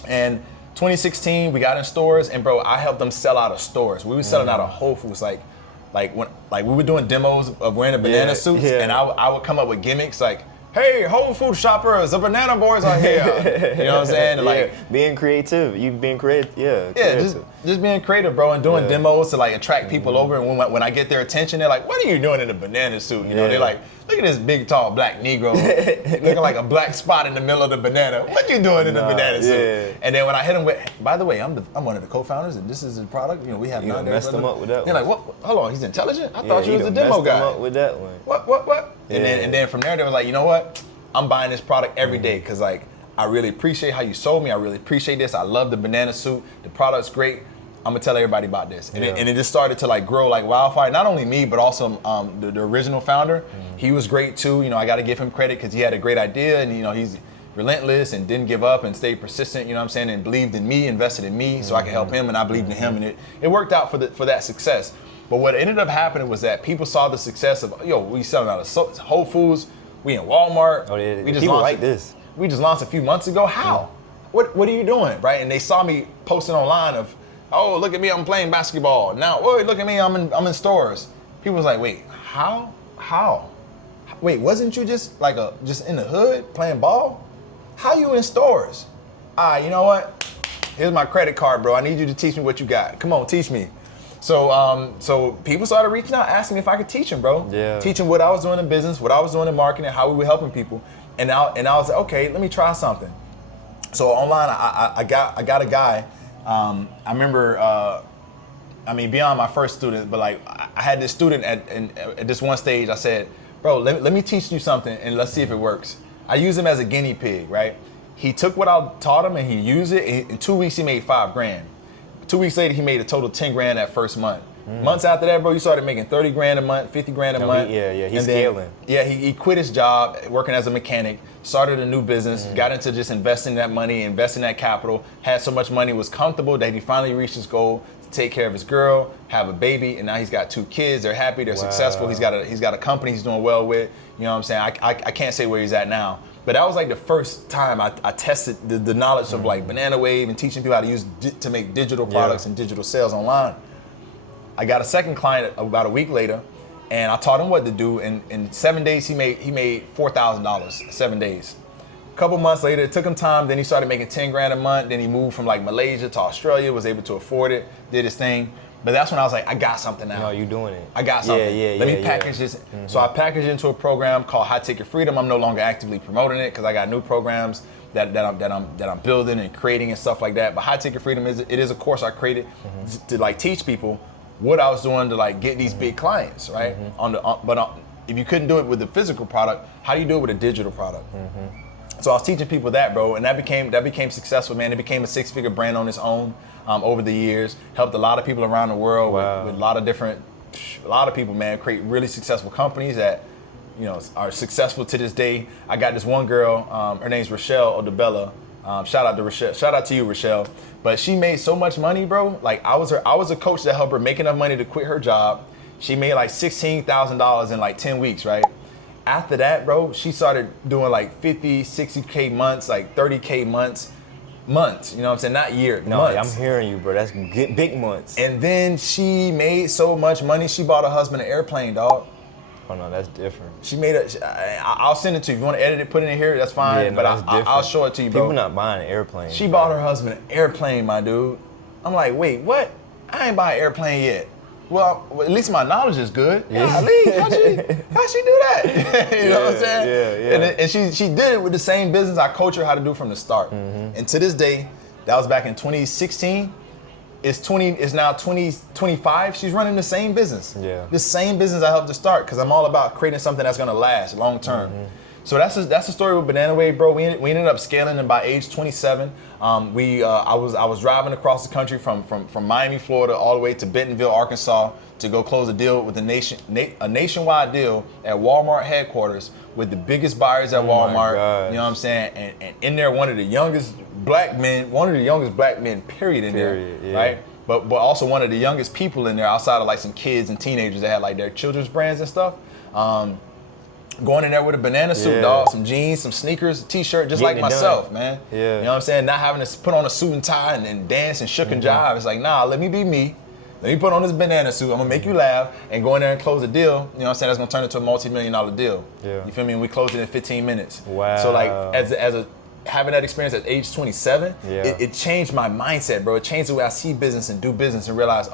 And 2016, we got in stores, and bro, I helped them sell out of stores. We were selling out of Whole Foods, like we were doing demos of wearing the banana suits, and I would come up with gimmicks like, hey, Whole Food shoppers, the banana boys are here. You know what I'm saying? And like being creative, you being creative, just being creative, bro, and doing demos to like attract people over. And when I get their attention, they're like, "What are you doing in a banana suit?" They're like, "Look at this big, tall black Negro looking like a black spot in the middle of the banana. What you doing in the banana suit?" And then when I hit them with, "By the way, I'm one of the co-founders, and this is the product. We have." You messed them up with that. They're like, "What? Hold on, he's intelligent? I thought you was a demo guy." Them up with that one. What? And then from there, they were like, "You know what? I'm buying this product every day because like I really appreciate how you sold me. I really appreciate this. I love the banana suit. The product's great. I'm gonna tell everybody about this." And it just started to like grow like wildfire. Not only me, but also the original founder. He was great too. I got to give him credit because he had a great idea, and relentless and didn't give up and stayed persistent, you know what I'm saying, and believed in me, invested in me so I could help him, and I believed in him, and it worked out for that success. But what ended up happening was that people saw the success of, we selling out of Whole Foods, we in Walmart. Oh, yeah, we just people launched like this. We just launched a few months ago. How? What are you doing, right? And they saw me posting online of, oh, look at me, I'm playing basketball. Now, oh, look at me, I'm in stores. People was like, wait, how? Wait, wasn't you just just in the hood playing ball? How you in stores? You know what? Here's my credit card, bro. I need you to teach me what you got. Come on, teach me. So people started reaching out, asking me if I could teach them, bro. Yeah. Teaching what I was doing in business, what I was doing in marketing, how we were helping people. And I was like, okay, let me try something. So online, I got a guy. I remember, beyond my first student, but like I had this student at this one stage. I said, bro, let me teach you something and let's see if it works. I used him as a guinea pig, right? He took what I taught him and he used it. In 2 weeks, he made $5,000. 2 weeks later, he made a total $10,000 that first month. Months after that, bro, you started making $30,000 a month, $50,000 a month. He's scaling. He quit his job working as a mechanic, started a new business, got into just investing that money, investing that capital, had so much money, was comfortable that he finally reached his goal to take care of his girl, have a baby, and now he's got 2 kids. They're happy, they're successful. He's got a company he's doing well with. You know what I'm saying? I can't say where he's at now. But that was like the first time I tested the knowledge of like Banana Wave and teaching people how to use to make digital products and digital sales online. I got a second client about a week later, and I taught him what to do. And in 7 days, he made $4,000. 7 days. A couple months later, it took him time. Then he started making $10,000 a month. Then he moved from like Malaysia to Australia, was able to afford it, did his thing. But that's when I was like, I got something now. No, you doing it. I got something. Let me package this. So I packaged it into a program called High Ticket Freedom. I'm no longer actively promoting it because I got new programs that I'm building and creating and stuff like that. But High Ticket Freedom is a course I created to like teach people what I was doing to like get these big clients, right? But if you couldn't do it with the physical product, how do you do it with a digital product? So I was teaching people that, bro, and that became successful, man. It became a 6-figure brand on its own over the years. Helped a lot of people around the world with a lot of people, man, create really successful companies that, are successful to this day. I got this one girl, her name's Rochelle Odebella. Shout out to Rochelle. Shout out to you, Rochelle. But she made so much money, bro. Like I was a coach that helped her make enough money to quit her job. She made like $16,000 in like 10 weeks, right? After that, bro, she started doing like 50, 60K months, like 30K months. You know what I'm saying? Not year, No, months. I'm hearing you, bro. That's big months. And then she made so much money, she bought her husband an airplane, dog. Oh no, that's different. She made I'll send it to you. If you want to edit it, put it in here, that's fine. Yeah, no, but that's I'll show it to you, bro. People not buying an airplane. She bought her husband an airplane, my dude. I'm like, wait, what? I ain't buy an airplane yet. Well, at least my knowledge is good. Yeah, how'd she do that? You know what I'm saying? Yeah. And she did it with the same business I coached her how to do from the start. And to this day, that was back in 2016. It's now 2025. She's running the same business. Yeah. The same business I helped to start because I'm all about creating something that's gonna last long term. So that's the story with Banana Wave, bro. We ended up scaling, and by age 27, I was driving across the country from Miami, Florida, all the way to Bentonville, Arkansas, to go close a deal with a nationwide deal at Walmart headquarters with the biggest buyers at Walmart. You know what I'm saying? And in there, one of the youngest black men, period, in there, right? But also one of the youngest people in there, outside of like some kids and teenagers that had like their children's brands and stuff. Going in there with a banana suit, dog, some jeans, some sneakers, a t-shirt, just like myself, man. Yeah. You know what I'm saying? Not having to put on a suit and tie and dance and shook and jive. It's like, nah, let me be me. Let me put on this banana suit. I'm gonna make you laugh and go in there and close a deal. You know what I'm saying? That's gonna turn into a multi-million-dollar deal. Yeah. You feel me? And we closed it in 15 minutes. Wow. So like, having that experience at age 27, it changed my mindset, bro. It changed the way I see business and do business and realize,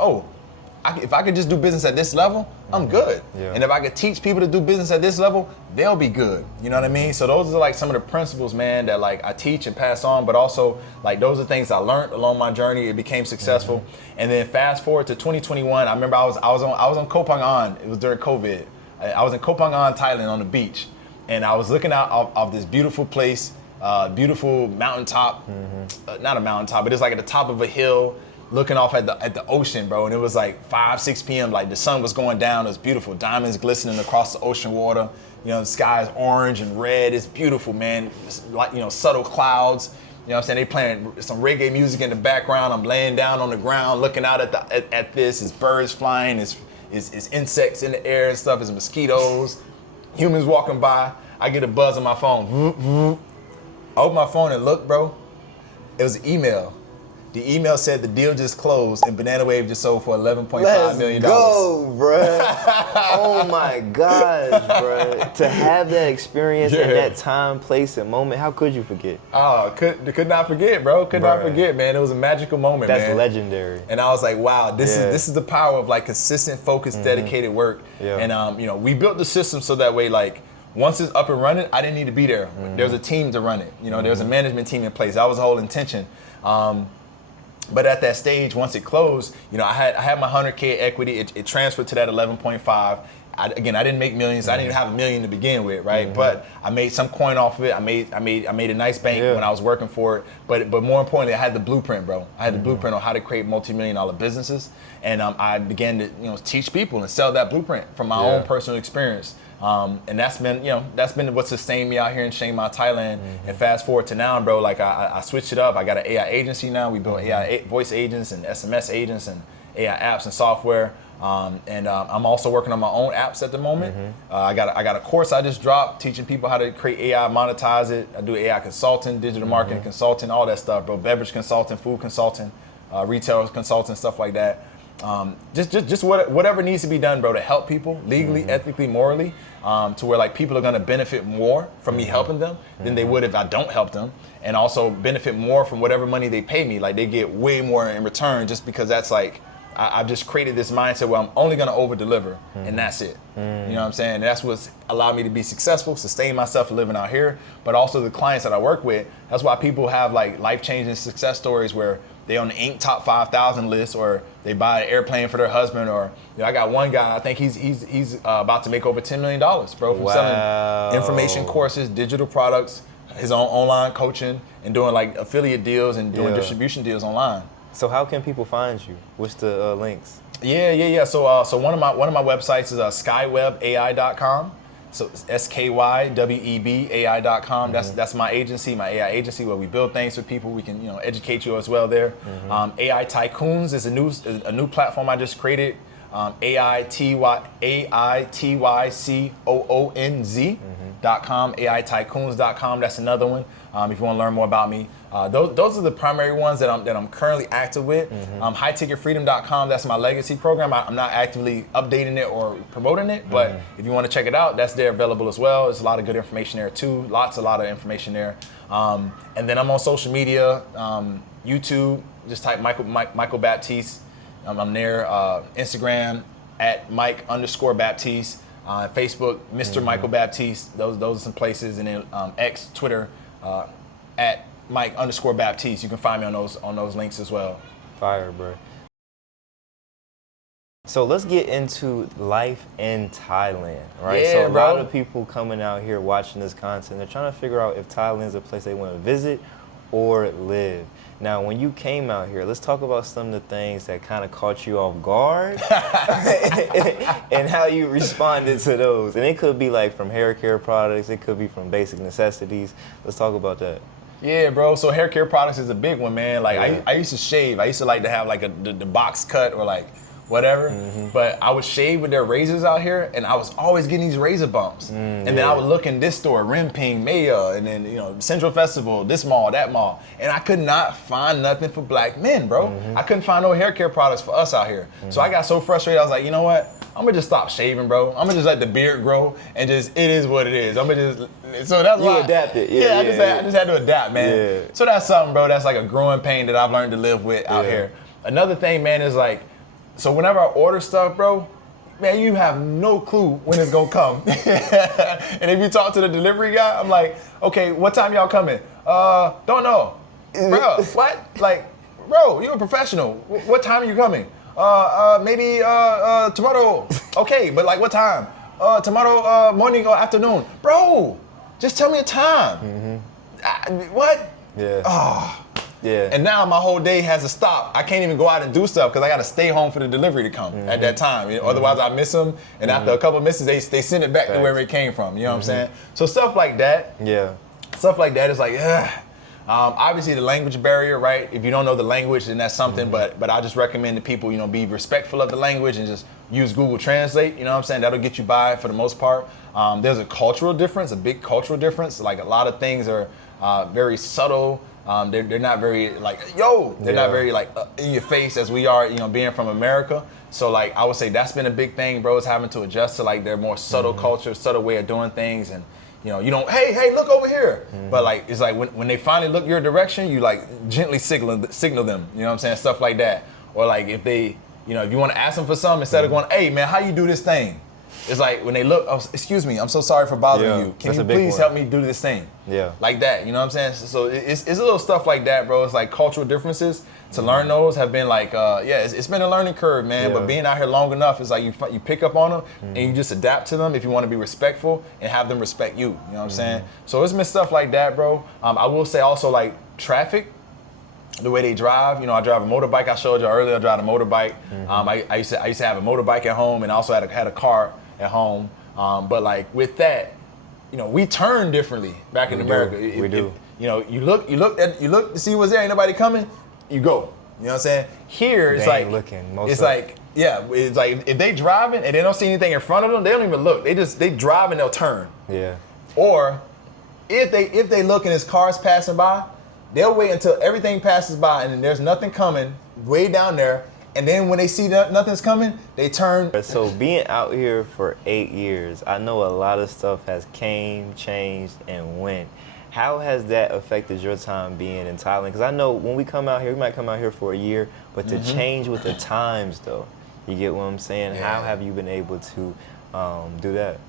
if I could just do business at this level, I'm good. Yeah. And if I could teach people to do business at this level, they'll be good. You know what I mean? So those are like some of the principles, man, that like I teach and pass on, but also like those are things I learned along my journey. It became successful. And then fast forward to 2021, I remember I was on Koh Phangan. It was during COVID. I was in Koh Phangan, Thailand, on the beach, and I was looking out of this beautiful place, beautiful mountaintop. Not a mountaintop, but it's like at the top of a hill. looking off at the ocean, bro, and it was like 5, 6 p.m. Like the sun was going down. It was beautiful. Diamonds glistening across the ocean water. You know, the sky is orange and red. It's beautiful, man. It's like, you know, subtle clouds. You know what I'm saying? They playing some reggae music in the background. I'm laying down on the ground, looking out at this. It's birds flying. It's insects in the air and stuff. It's mosquitoes. Humans walking by. I get a buzz on my phone. I open my phone and look, bro. It was an email. The email said the deal just closed and Banana Wave just sold for $11.5 million. Let's go, bruh. Oh my gosh, bruh. To have that experience at that time, place, and moment, how could you forget? Oh, could not forget, bro. Could not forget, man. It was a magical moment, man. That's legendary. And I was like, wow, this is the power of like consistent, focused, dedicated work. Yeah. And you know, we built the system so that way, like, once it's up and running, I didn't need to be there. There was a team to run it. You know, there was a management team in place. That was the whole intention. But at that stage, once it closed, you know, I had my 100K equity. It transferred to that 11.5. I didn't make millions. I didn't even have $1 million to begin with, right? But I made some coin off of it. I made a nice bank when I was working for it. But more importantly, I had the blueprint, bro. I had the blueprint on how to create multi-million-dollar businesses, and I began to teach people and sell that blueprint from my own personal experience. And that's been what sustained me out here in Chiang Mai, Thailand. And fast forward to now, bro, like I switched it up. I got an AI agency now. We build AI voice agents and SMS agents and AI apps and software. I'm also working on my own apps at the moment. I got a course I just dropped teaching people how to create AI, monetize it. I do AI consulting, digital marketing consulting, all that stuff, bro. Beverage consulting, food consulting, retail consulting, stuff like that. Just whatever needs to be done, bro, to help people legally, ethically, morally, to where like people are gonna benefit more from me helping them than they would if I don't help them, and also benefit more from whatever money they pay me. Like they get way more in return just because that's like I've just created this mindset where I'm only gonna over deliver and that's it. You know what I'm saying? And that's what's allowed me to be successful, sustain myself living out here, but also the clients that I work with. That's why people have like life-changing success stories where they on the Inc. top 5,000 list, or they buy an airplane for their husband, or I got one guy, I think he's about to make over $10 million, bro, from selling information courses, digital products, his own online coaching, and doing like affiliate deals and doing distribution deals online. So how can people find you? What's the links? Yeah. So one of my websites is skywebai.com. So SKYWEBAI.com. That's my agency, my AI agency, where we build things for people. We can educate you as well there. AI Tycoons is a new platform I just created. AITYCOONZ.com. AITycoons.com. That's another one. If you want to learn more about me, those are the primary ones that I'm currently active with. HighTicketFreedom.com. That's my legacy program. I'm not actively updating it or promoting it, but if you want to check it out, that's there available as well. There's a lot of good information there too. A lot of information there. And then I'm on social media, YouTube. Just type Michael Baptiste. I'm there. Instagram at Mike_Baptiste. Facebook, Mr. Michael Baptiste. Those are some places. And then X, Twitter, at Mike_Baptiste. You can find me on those links as well. Fire, bro. So let's get into life in Thailand, right? Yeah, so a bro. lot of people coming out here watching this content, they're trying to figure out if Thailand is a place they want to visit or live. Now, when you came out here, let's talk about some of the things that kind of caught you off guard and how you responded to those. And it could be like from hair care products, it could be from basic necessities. Let's talk about that. Yeah, bro. So hair care products is a big one, man. Like I used to shave. I used to like to have like the box cut or like whatever. But I would shave with their razors out here, and I was always getting these razor bumps. And then I would look in this store, Rimping, Maya, and then Central Festival, this mall, that mall, and I could not find nothing for black men, bro. I couldn't find no hair care products for us out here. So I got so frustrated. I was like, you know what? I'm gonna just stop shaving, bro. I'm gonna just let the beard grow and just it is what it is. I'm gonna just so that's why you adapted. I just had to adapt, man. Yeah. So that's something, bro. That's like a growing pain that I've learned to live with out here. Another thing, man, is like, so whenever I order stuff, bro, man, you have no clue when it's gonna come. And if you talk to the delivery guy, I'm like, okay, what time y'all coming? Don't know. Bro, what? Like, bro, you're a professional. What time are you coming? Maybe tomorrow. Okay, but like what time? Tomorrow morning or afternoon. Bro, just tell me a time. What? Yeah. Oh, Yeah. And now my whole day has to stop. I can't even go out and do stuff because I got to stay home for the delivery to come at that time. Otherwise, I miss them. And after a couple of misses, they send it back to wherever it came from. You know what I'm saying? So stuff like that. Yeah. Stuff like that is like, obviously the language barrier, right? If you don't know the language, then that's something. But I just recommend that people, be respectful of the language and just use Google Translate. You know what I'm saying? That'll get you by for the most part. There's a cultural difference, a big cultural difference. Like a lot of things are very subtle. They're not very like, they're not very like in your face as we are, being from America. So like I would say that's been a big thing, bro, is having to adjust to like their more subtle culture, subtle way of doing things. And you don't, hey, look over here. But like, it's like when they finally look your direction, you like gently signal them, you know what I'm saying? Stuff like that. Or like if they, if you want to ask them for something, instead of going, hey man, how you do this thing? It's like when they look, excuse me, I'm so sorry for bothering you. Can you please help me do this thing? Yeah. Like that, you know what I'm saying? So it's a little stuff like that, bro. It's like cultural differences. To learn those have been like, it's been a learning curve, man. But being out here long enough, it's like you pick up on them and you just adapt to them if you want to be respectful and have them respect you. You know what I'm saying? So it's been stuff like that, bro. I will say also like traffic. The way they drive, I drive a motorbike. I showed you earlier. I drive a motorbike. I used to have a motorbike at home, and also had a car at home. But like with that, we turn differently back in America. We do. You look to see what's there. Ain't nobody coming. You go. You know what I'm saying? Here it's like it's like if they driving and they don't see anything in front of them, they don't even look. They drive and they'll turn. Yeah. Or if they look and there's cars passing by, they'll wait until everything passes by and there's nothing coming way down there. And then when they see that nothing's coming, they turn. So being out here for 8 years, I know a lot of stuff has came, changed, and went. How has that affected your time being in Thailand? Because I know when we come out here, we might come out here for a year, but to change with the times, though, you get what I'm saying? Yeah. How have you been able to do that?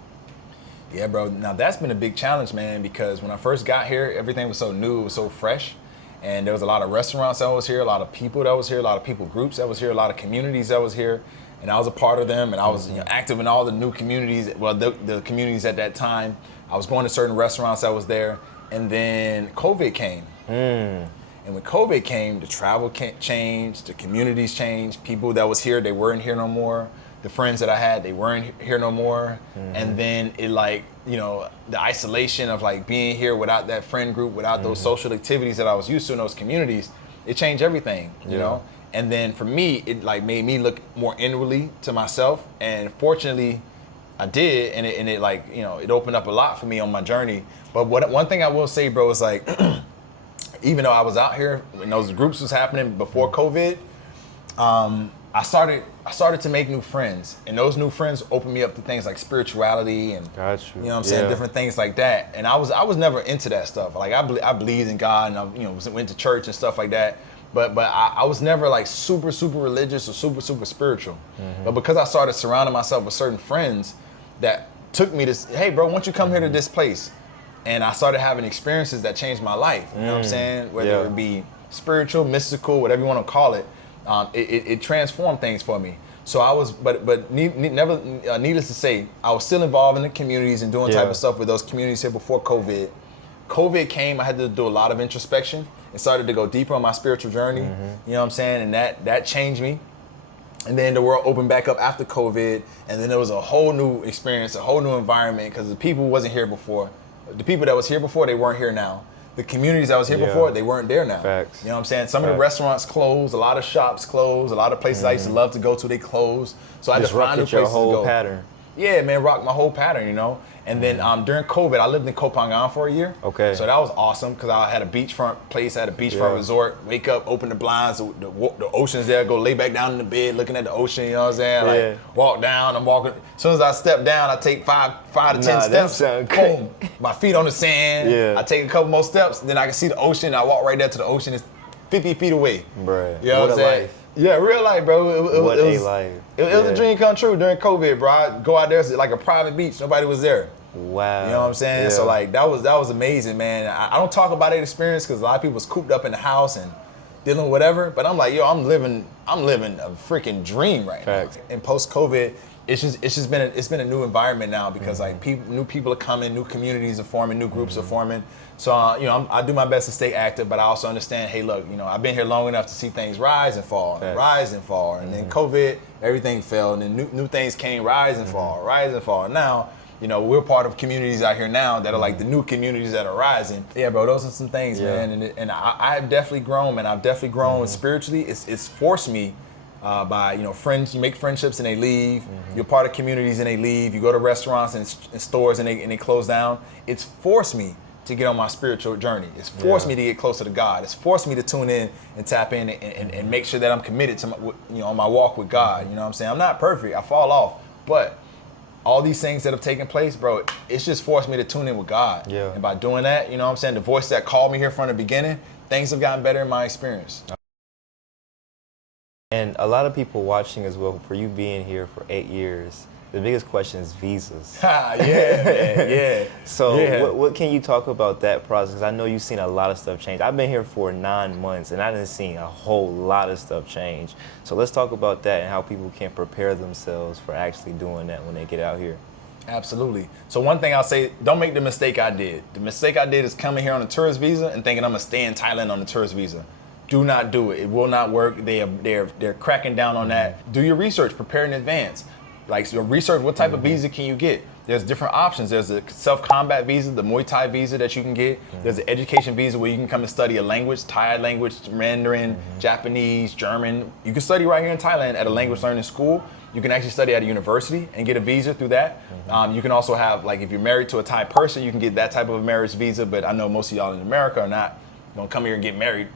Yeah, bro. Now, that's been a big challenge, man, because when I first got here, everything was so new, it was so fresh. And there was a lot of restaurants that was here, a lot of people that was here, a lot of people groups that was here, a lot of communities that was here. And I was a part of them, and I was active in all the new communities, well, the communities at that time. I was going to certain restaurants that was there. And then COVID came. And when COVID came, the travel changed, the communities changed. People that was here, they weren't here no more. The friends that I had, they weren't here no more. And then it like, the isolation of like being here without that friend group, without those social activities that I was used to in those communities, it changed everything, you know? And then for me, it like made me look more inwardly to myself. And fortunately, I did, and it like, it opened up a lot for me on my journey. But one thing I will say, bro, is like, even though I was out here when those groups was happening before COVID, I started to make new friends, and those new friends opened me up to things like spirituality and you know what I'm saying, different things like that. And I was never into that stuff. Like I believe in God, and I went to church and stuff like that. But I was never like super religious or super spiritual. But because I started surrounding myself with certain friends that took me to, hey bro, why don't you come here to this place? And I started having experiences that changed my life. You know what I'm saying? Whether it be spiritual, mystical, whatever you want to call it, it transformed things for me. So I was, needless to say, I was still involved in the communities and doing type of stuff with those communities here before COVID. COVID came, I had to do a lot of introspection and started to go deeper on my spiritual journey. You know what I'm saying? And that changed me. And then the world opened back up after COVID, and then there was a whole new experience, a whole new environment, because the people who wasn't here before, the people that was here before, they weren't here now. The communities that was here before, they weren't there now. Facts. You know what I'm saying? Some of the restaurants closed, a lot of shops closed, a lot of places I used to love to go to, they closed. So I just found new places to go. Your whole pattern. Yeah, man, rocked my whole pattern, And then during COVID, I lived in Koh Phangan for a year. Okay. So that was awesome because I had a beachfront place, I had a beachfront resort. Wake up, open the blinds, the ocean's there, go lay back down in the bed looking at the ocean, you know what I'm saying? Like walk down, I'm walking. As soon as I step down, I take five to 10 steps. Boom, my feet on the sand. I take a couple more steps, then I can see the ocean. I walk right there to the ocean. It's 50 feet away. Bruh, you know what I'm saying? Life. Yeah, real life, bro. It was a dream come true during COVID, bro. I'd go out there, it's like a private beach. Nobody was there. Wow. You know what I'm saying? Yeah. So like that was amazing, man. I don't talk about that experience because a lot of people was cooped up in the house and dealing with whatever. But I'm like, I'm living a freaking dream right now. And post-COVID, it's been a new environment now because like new people are coming, new communities are forming, new groups are forming. So I do my best to stay active, but I also understand, hey, look, I've been here long enough to see things rise and fall, and then COVID, everything fell, and then new things came, rise and fall, rise and fall. And now, we're part of communities out here now that are like the new communities that are rising. Yeah, bro, those are some things, man. And I've definitely grown, man. I've definitely grown spiritually. It's forced me. By friends, you make friendships and they leave. You're part of communities and they leave. You go to restaurants and stores and they close down. It's forced me to get on my spiritual journey. It's forced me to get closer to God. It's forced me to tune in and tap in and make sure that I'm committed to on my walk with God. You know what I'm saying? I'm not perfect. I fall off, but all these things that have taken place, bro, it's just forced me to tune in with God. Yeah. And by doing that, what I'm saying, the voice that called me here from the beginning, things have gotten better in my experience. And a lot of people watching as well, for you being here for 8 years, the biggest question is visas. Yeah, man, yeah. So what can you talk about that process? 'Cause I know you've seen a lot of stuff change. I've been here for 9 months and I didn't see a whole lot of stuff change. So let's talk about that and how people can prepare themselves for actually doing that when they get out here. Absolutely. So one thing I'll say, don't make the mistake I did. The mistake I did is coming here on a tourist visa and thinking I'm gonna stay in Thailand on the tourist visa. Do not do it. It will not work. They're cracking down on that. Do your research. Prepare in advance. Like your research, what type of visa can you get? There's different options. There's a self-combat visa, the Muay Thai visa that you can get. There's an education visa where you can come and study a language, Thai language, Mandarin, Japanese, German. You can study right here in Thailand at a language learning school. You can actually study at a university and get a visa through that. You can also have, like, if you're married to a Thai person, you can get that type of a marriage visa. But I know most of y'all in America are not gonna come here and get married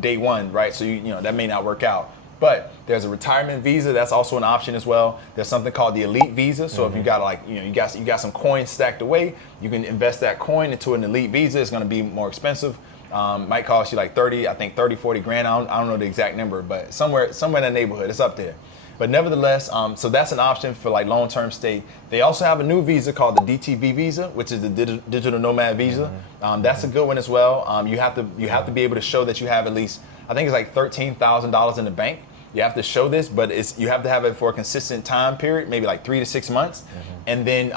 day one, right? So that may not work out. But there's a retirement visa that's also an option as well. There's something called the elite visa. So if you got you got some coins stacked away, you can invest that coin into an elite visa. It's gonna be more expensive. Might cost you like 40 grand. I don't know the exact number, but somewhere in that neighborhood, it's up there. But nevertheless, so that's an option for like long-term stay. They also have a new visa called the DTV visa, which is the digital nomad visa. That's a good one as well. You have to be able to show that you have at least, I think it's like $13,000 in the bank. You have to show this, but you have to have it for a consistent time period, maybe like 3 to 6 months, and then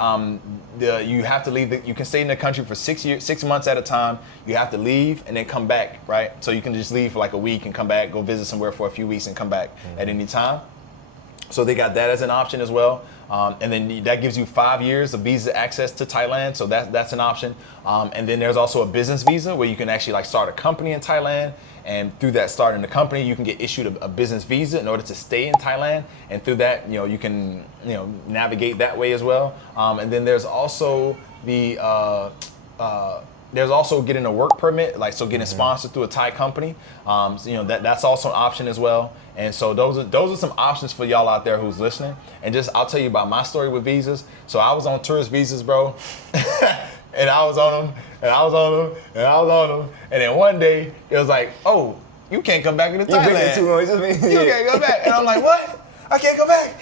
you have to leave. You can stay in the country for 6 months at a time. You have to leave and then come back, right? So you can just leave for like a week and come back, go visit somewhere for a few weeks and come back at any time. So they got that as an option as well. And then that gives you 5 years of visa access to Thailand. So that's an option. And then there's also a business visa where you can actually like start a company in Thailand. And through that starting the company, you can get issued a business visa in order to stay in Thailand. And through that, you can, navigate that way as well. And then there's also there's also getting a work permit, like so getting sponsored through a Thai company. That's also an option as well. And so those are some options for y'all out there who's listening. And I'll tell you about my story with visas. So I was on tourist visas, bro. And I was on them, and I was on them, and I was on them. And then one day, it was like, oh, you can't come back into Thailand. You can't come back. And I'm like, what? I can't come back.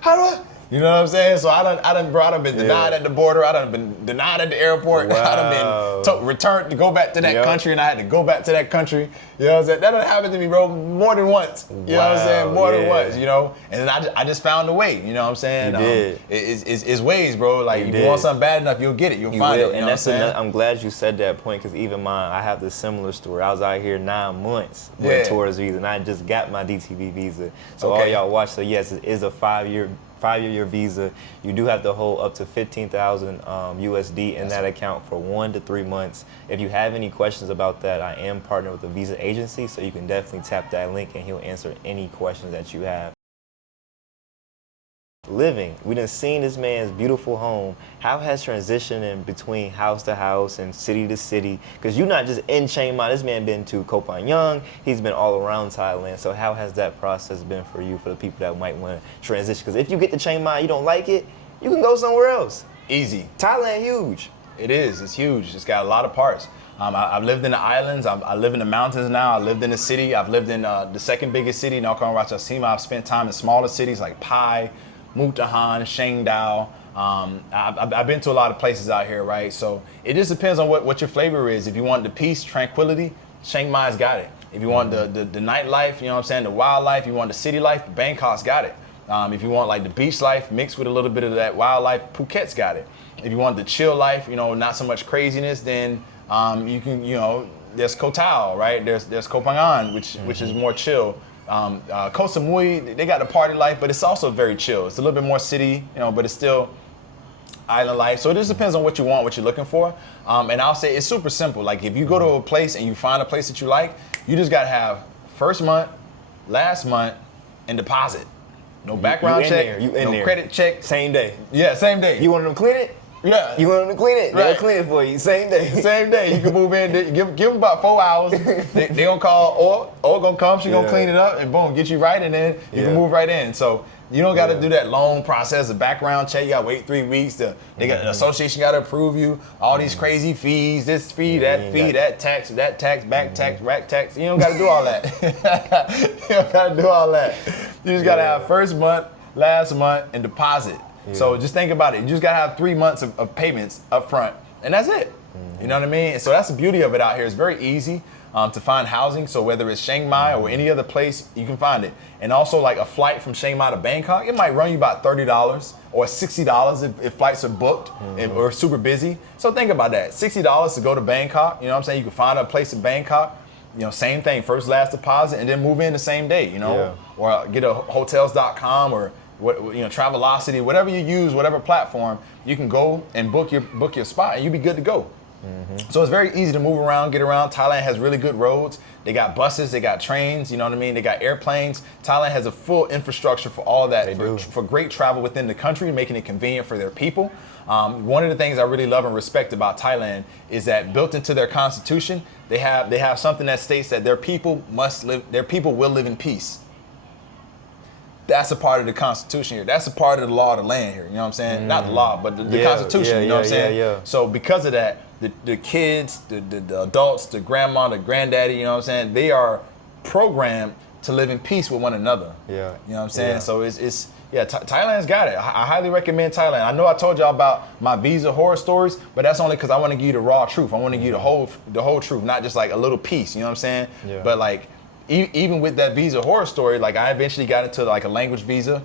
How do I? You know what I'm saying? So I done been denied at the border. I done been denied at the airport. Wow. I done been returned to go back to that country, and I had to go back to that country. You know what I'm saying? That done happened to me, bro, more than once. You know what I'm saying? More than once, And then I just found a way, you know what I'm saying? You did. It's ways, bro. Like, if you want something bad enough, you'll get it. You'll find it. And that's I'm glad you said that point, because even mine, I have this similar story. I was out here 9 months with a tourist visa, and I just got my DTV visa. So all y'all watch, so yes, it is a 5-year visa. You do have to hold up to 15,000 USD in that account for 1 to 3 months. If you have any questions about that, I am partnered with a visa agency, so you can definitely tap that link and he'll answer any questions that you have. Living, we done seen this man's beautiful home. How has transitioning between house to house and city to city? Because you're not just in Chiang Mai. This man been to Koh Phangan. He's been all around Thailand. So how has that process been for you, for the people that might want to transition? Because if you get to Chiang Mai, you don't like it, you can go somewhere else. Easy. Thailand, huge. It is. It's huge. It's got a lot of parts. I've lived in the islands. I live in the mountains now. I lived in the city. I've lived in the second biggest city, Nakhon Ratchasima. I've spent time in smaller cities like Pai, Mutahan, Shangdao. I've been to a lot of places out here, right? So it just depends on what your flavor is. If you want the peace, tranquility, Chiang Mai's got it. If you want the nightlife, you know what I'm saying, the wildlife, you want the city life, Bangkok's got it. If you want like the beach life mixed with a little bit of that wildlife, Phuket's got it. If you want the chill life, not so much craziness, then you can, there's Koh Tao, right? There's Koh Phangan, which is more chill. Koh Samui, they got the party life, but it's also very chill. It's a little bit more city, but it's still island life. So it just depends on what you want, what you're looking for. And I'll say it's super simple. Like if you go to a place and you find a place that you like, you just gotta have first month, last month, and deposit. No background check, no credit check. Same day. Yeah, same day. You want them to clean it? Yeah. You want them to clean it? They'll Right. clean it for you. Same day. Same day. You can move in. Give them about 4 hours. They gonna call or gonna come. She gonna clean it up and boom, get you right, and then you can move right in. So you don't got to do that long process of background check. You got to wait 3 weeks. The association got to approve you. All these crazy fees, this fee, that fee, that tax, back tax, rack tax. You don't got to do all that. You don't got to do all that. You just got to have first month, last month, and deposit. Yeah. So just think about it. You just got to have 3 months of payments up front, and that's it. You know what I mean? So that's the beauty of it out here. It's very easy to find housing. So whether it's Chiang Mai or any other place, you can find it. And also like a flight from Chiang Mai to Bangkok, it might run you about $30 or $60 if flights are booked or super busy. So think about that. $60 to go to Bangkok. You know what I'm saying? You can find a place in Bangkok. Same thing, first, last deposit, and then move in the same day, or get a hotels.com or Travelocity, whatever you use, whatever platform, you can go and book your spot and you'll be good to go. So it's very easy to move around, get around. Thailand has really good roads. They got buses, they got trains, you know what I mean? They got airplanes. Thailand has a full infrastructure for all that, for great travel within the country, making it convenient for their people. One of the things I really love and respect about Thailand is that built into their constitution, they have something that states that their people will live in peace. That's a part of the Constitution here. That's a part of the law of the land here. You know what I'm saying? Not the law, but the Constitution. You know what I'm saying? Yeah. So because of that, the kids, the adults, the grandma, the granddaddy, you know what I'm saying? They are programmed to live in peace with one another. Yeah. You know what I'm saying? Yeah. So Thailand's got it. I highly recommend Thailand. I know I told y'all about my visa horror stories, but that's only because I want to give you the raw truth. I want to give you the whole truth, not just like a little piece. You know what I'm saying? Yeah. But like, even with that visa horror story, like I eventually got into like a language visa,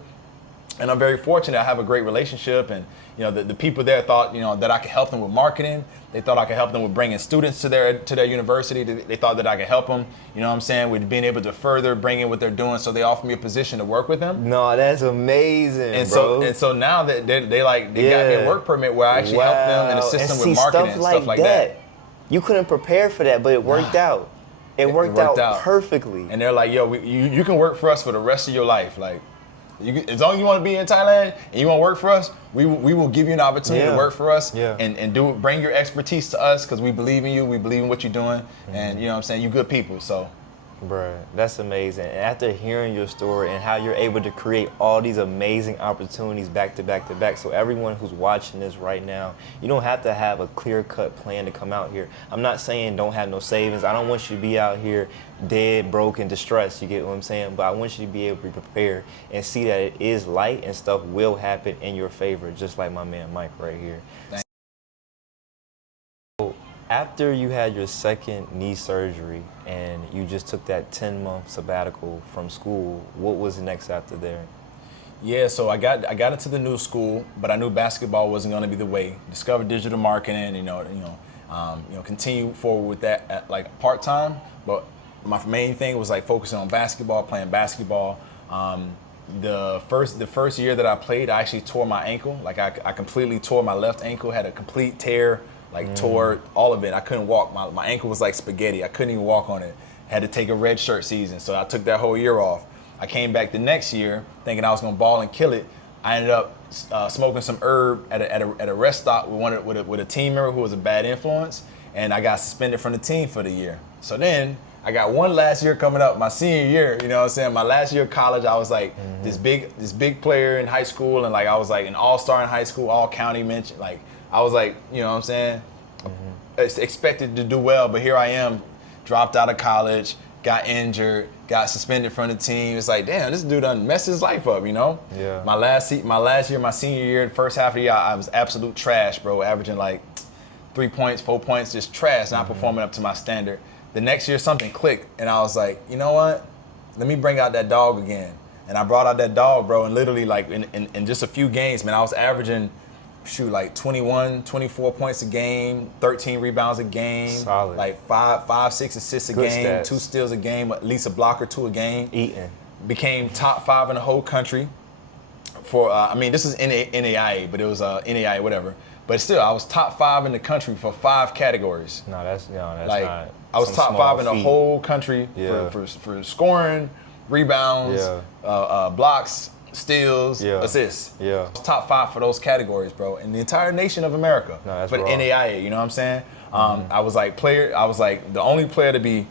and I'm very fortunate. I have a great relationship, and the people there thought that I could help them with marketing. They thought I could help them with bringing students to their university. They thought that I could help them. You know what I'm saying? With being able to further bring in what they're doing. So they offered me a position to work with them. No, that's amazing, and bro. So now that they got me a work permit where I actually help them and assist them with marketing and stuff like that. You couldn't prepare for that, but it worked out. It worked out perfectly. And they're like, yo, you can work for us for the rest of your life. Like, as long as you want to be in Thailand and you want to work for us, we will give you an opportunity to work for us and bring your expertise to us because we believe in you. We believe in what you're doing. And you know what I'm saying? You good people. So. Bruh, that's amazing. And after hearing your story and how you're able to create all these amazing opportunities back to back to back, so everyone who's watching this right now, you don't have to have a clear-cut plan to come out here. I'm not saying don't have no savings. I don't want you to be out here dead, broke, and distressed, you get what I'm saying? But I want you to be able to be prepared and see that it is light and stuff will happen in your favor, just like my man Mike right here. After you had your second knee surgery and you just took that 10-month sabbatical from school, what was next after there? Yeah, so I got into the new school, but I knew basketball wasn't going to be the way. Discovered digital marketing, continue forward with that at like part time. But my main thing was like focusing on basketball, playing basketball. The first year that I played, I actually tore my ankle. Like I completely tore my left ankle, had a complete tear. Tore all of it. I couldn't walk. My ankle was like spaghetti. I couldn't even walk on it. Had to take a red shirt season. So I took that whole year off. I came back the next year thinking I was gonna ball and kill it. I ended up smoking some herb at a rest stop with a team member who was a bad influence, and I got suspended from the team for the year. So then I got one last year coming up, my senior year. You know what I'm saying? My last year of college, I was like this big player in high school, and like I was like an all-star in high school, all county mention. Like I was like, you know what I'm saying? Expected to do well, but here I am, dropped out of college, got injured, got suspended from the team. It's like, damn, this dude done messed his life up, you know? Yeah. My last year, my senior year, the first half of the year, I was absolute trash, bro, averaging like 3 points, 4 points, just trash, not performing up to my standard. The next year, something clicked, and I was like, you know what? Let me bring out that dog again. And I brought out that dog, bro, and literally like in just a few games, man, I was averaging, like 21, 24 points a game, 13 rebounds a game, Solid. like five, 6 assists a Good game, stats. 2 steals a game, at least a block or 2 a game. Eating. Became top 5 in the whole country for, I mean, this is NAIA, but it was NAIA, whatever. But still, I was top 5 in the country for 5 categories. No, that's Like, not. I was some top small 5 in the feat. whole country Yeah. for scoring, rebounds, blocks, steals, Yeah. assists. Yeah. I was top 5 for those categories, bro, in the entire nation of America. No, that's for raw. NAIA, you know what I'm saying? I was like the only player to be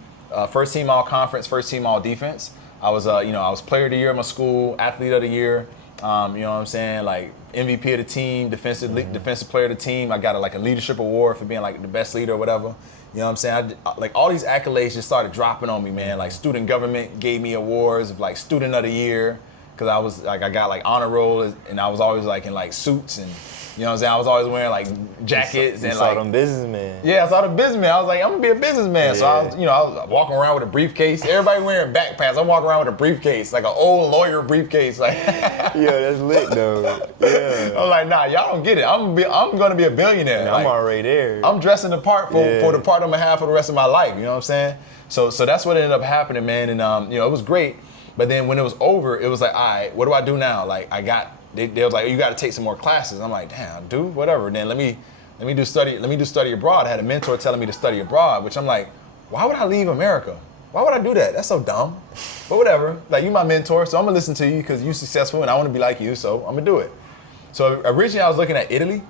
first team all conference, first team all defense. I was I was player of the year at my school, athlete of the year. You know what I'm saying? Like MVP of the team, defensive player of the team. I got a leadership award for being like the best leader or whatever. You know what I'm saying? Like all these accolades just started dropping on me, man. Like student government gave me awards of like student of the year because I was like I got like honor roll and I was always like in like suits and you know what I'm saying? I was always wearing like jackets You and saw like them businessmen. yeah, I saw the businessman. I was like, I'm gonna be a businessman. So I was, Yeah. I was walking around with a briefcase. Everybody wearing backpacks. I'm walking around with a briefcase, like an old lawyer briefcase. Like, Yeah, that's lit though. Yeah. I'm like, nah, y'all don't get it. I'm gonna be a billionaire. And Like, I'm already there. I'm dressing the part for Yeah. the part I'm gonna have for the rest of my life. You know what I'm saying? So that's what ended up happening, man. And it was great. But then when it was over, it was like, all right, what do I do now? Like they was like, you got to take some more classes. I'm like, damn, dude, whatever. Then let me do study abroad. I had a mentor telling me to study abroad, which I'm like, why would I leave America? Why would I do that? That's so dumb. But whatever. Like, you my mentor, so I'm gonna listen to you because you're successful and I want to be like you, so I'm gonna do it. So originally I was looking at Italy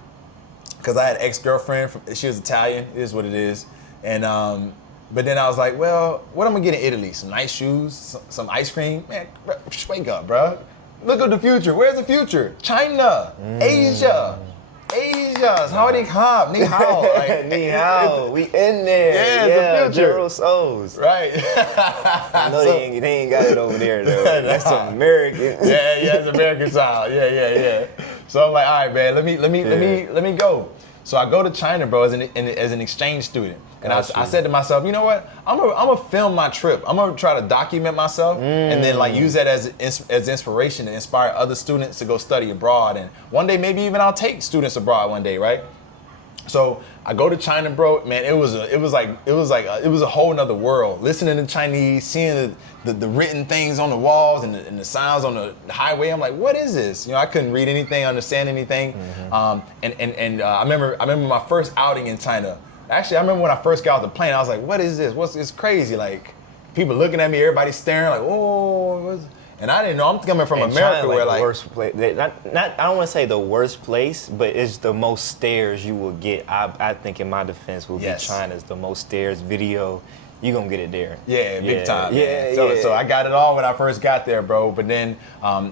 because I had an ex-girlfriend. She was Italian. It is what it is. And but then I was like, well, what am I gonna get in Italy? Some nice shoes, some ice cream. Man, bro, just wake up, bro. Look at the future. Where's the future? China, Asia. Howdy hop, ni hao. Like, Ni hao, we in there. Yeah, it's the future. General So's. Right. I know they ain't got it over there though. That's some American. yeah, it's American style. Yeah. So I'm like, all right, man, let me go. So I go to China, bro, as an exchange student. And I said to myself, you know what? I'm gonna film my trip. I'm gonna try to document myself and then like use that as inspiration to inspire other students to go study abroad. And one day maybe even I'll take students abroad one day, right? So I go to China, bro. Man, it was a whole nother world. Listening to Chinese, seeing the written things on the walls and the signs on the highway. I'm like, what is this? I couldn't read anything, understand anything. Mm-hmm. I remember my first outing in China. Actually, I remember when I first got off the plane, I was like, what is this? It's crazy. Like, people looking at me, everybody staring, like, oh. And I didn't know. I'm coming from America, China, where the like worst place. Not I don't want to say the worst place, but it's the most stares you will get. I think in my defense will be China's the most stares video. You gonna get it there. Yeah, big time. Yeah, man. So I got it all when I first got there, bro. But then,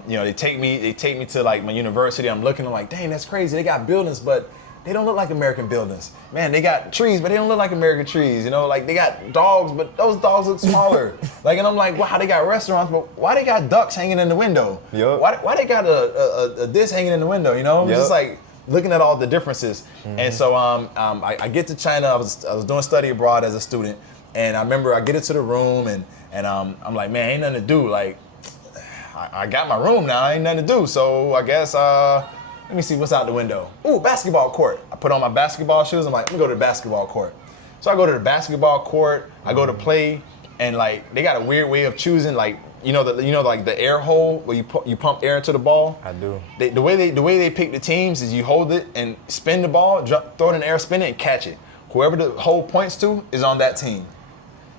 they take me to like my university. I'm looking, I'm like, dang, that's crazy. They got buildings, but they don't look like American buildings. Man, they got trees, but they don't look like American trees. Like they got dogs, but those dogs look smaller. And I'm like, wow, they got restaurants, but why they got ducks hanging in the window? Yep. Why they got a this hanging in the window? I'm just like looking at all the differences. Mm-hmm. And so I get to China. I was doing study abroad as a student, and I remember I get into the room and I'm like, man, ain't nothing to do. Like, I got my room now, ain't nothing to do. So I guess let me see what's out the window. Ooh, basketball court. I put on my basketball shoes. I'm like, let me go to the basketball court. So I go to the basketball court. I go to play, and like they got a weird way of choosing, like like the air hole where you pump air into the ball. I do. The way they pick the teams is you hold it and spin the ball, throw it in the air, spin it, and catch it. Whoever the hole points to is on that team.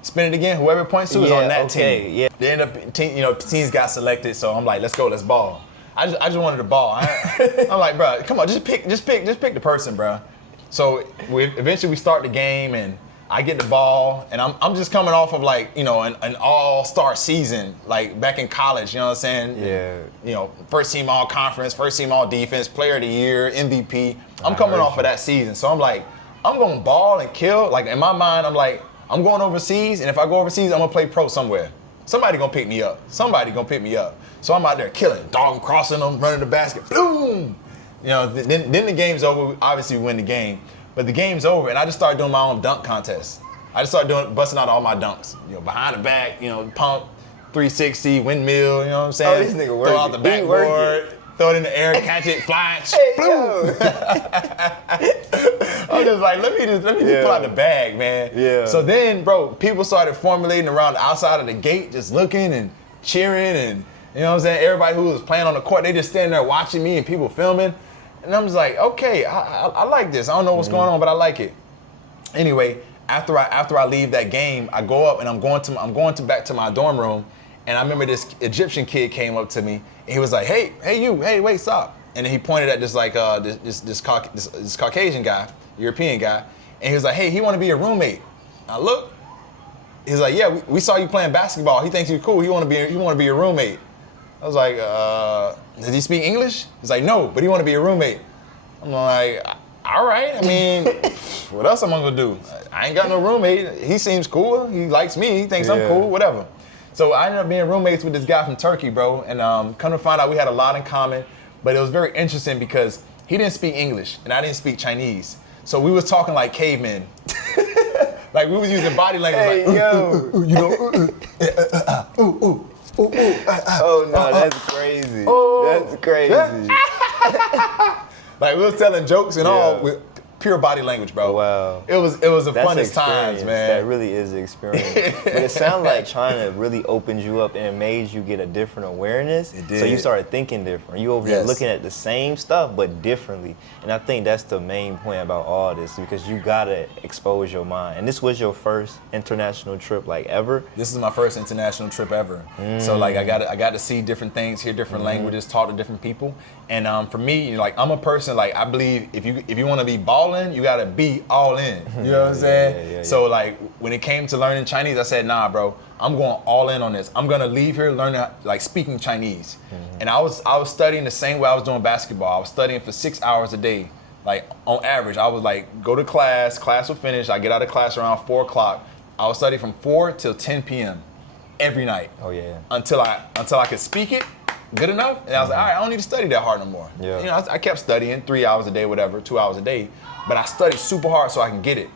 Spin it again. Whoever it points to is on that team. Yeah. They end up teams got selected. So I'm like, let's go, let's ball. I just wanted the ball. I'm like, bro, come on, just pick the person, bro. So eventually we start the game, and I get the ball, and I'm just coming off of like an all-star season, like back in college. You know what I'm saying? Yeah. First team all conference, first team all defense, player of the year, MVP. I'm coming off of that season, so I'm like, I'm gonna ball and kill. Like in my mind, I'm like, I'm going overseas, and if I go overseas, I'm gonna play pro somewhere. Somebody gonna pick me up. So I'm out there killing, dog crossing them, running the basket, boom. Then the game's over. Obviously, we win the game, but the game's over, and I just started doing my own dunk contest. I just started busting out all my dunks. Behind the back, pump, 360, windmill, you know what I'm saying? Oh, this nigga Throw out working. the He working. backboard, throw it in the air, catch it, fly it, Hey, boom. yo. I'm just like, let me just pull out the bag, man. Yeah. So then, bro, people started formulating around the outside of the gate, just looking and cheering, and you know what I'm saying? Everybody who was playing on the court, they just standing there watching me and people filming. And I'm just like, okay, I like this. I don't know what's going on, but I like it. Anyway, after I leave that game, I go up and I'm going back to my dorm room, and I remember this Egyptian kid came up to me and he was like, hey, wait, stop. And then he pointed at this like this Caucasian guy, European guy, and he was like, hey, he want to be your roommate. I look, he's like, yeah, we saw you playing basketball. He thinks you're cool. He want to be your roommate. I was like, does he speak English? He's like, no, but he want to be a roommate. I'm like, all right. I mean, what else am I gonna do? I ain't got no roommate. He seems cool. He likes me. He thinks I'm cool. Whatever. So I ended up being roommates with this guy from Turkey, bro. And come to find out, we had a lot in common. But it was very interesting because he didn't speak English and I didn't speak Chinese. So we was talking like cavemen. Like we was using body language. Hey, yo. You know, Oh no, that's crazy. That's crazy. Like we was telling jokes and all with pure body language, bro. Wow. It was the That's funnest times, man. That really is the experience. But it sounds like China really opened you up and it made you get a different awareness. It did. So you started thinking different. You over there Yes. looking at the same stuff but differently. And I think that's the main point about all this because you gotta expose your mind. And this was your first international trip like ever. This is my first international trip ever. So like I got to see different things, hear different languages, talk to different people. And for me, like I'm a person like I believe if you want to be balling, you gotta be all in. You know what I'm saying? Yeah. So like when it came to learning Chinese, I said, nah, bro, I'm going all in on this. I'm gonna leave here learning like speaking Chinese. And I was studying the same way I was doing basketball. I was studying for 6 hours a day. Like on average, I would like go to class would finish, I get out of class around 4 o'clock. I would study from 4 till 10 p.m. every night. Oh yeah. Until I could speak it good enough. And I was like, all right, I don't need to study that hard no more. Yeah. You know, I kept studying 3 hours a day, whatever, 2 hours a day. But I studied super hard so I can get it.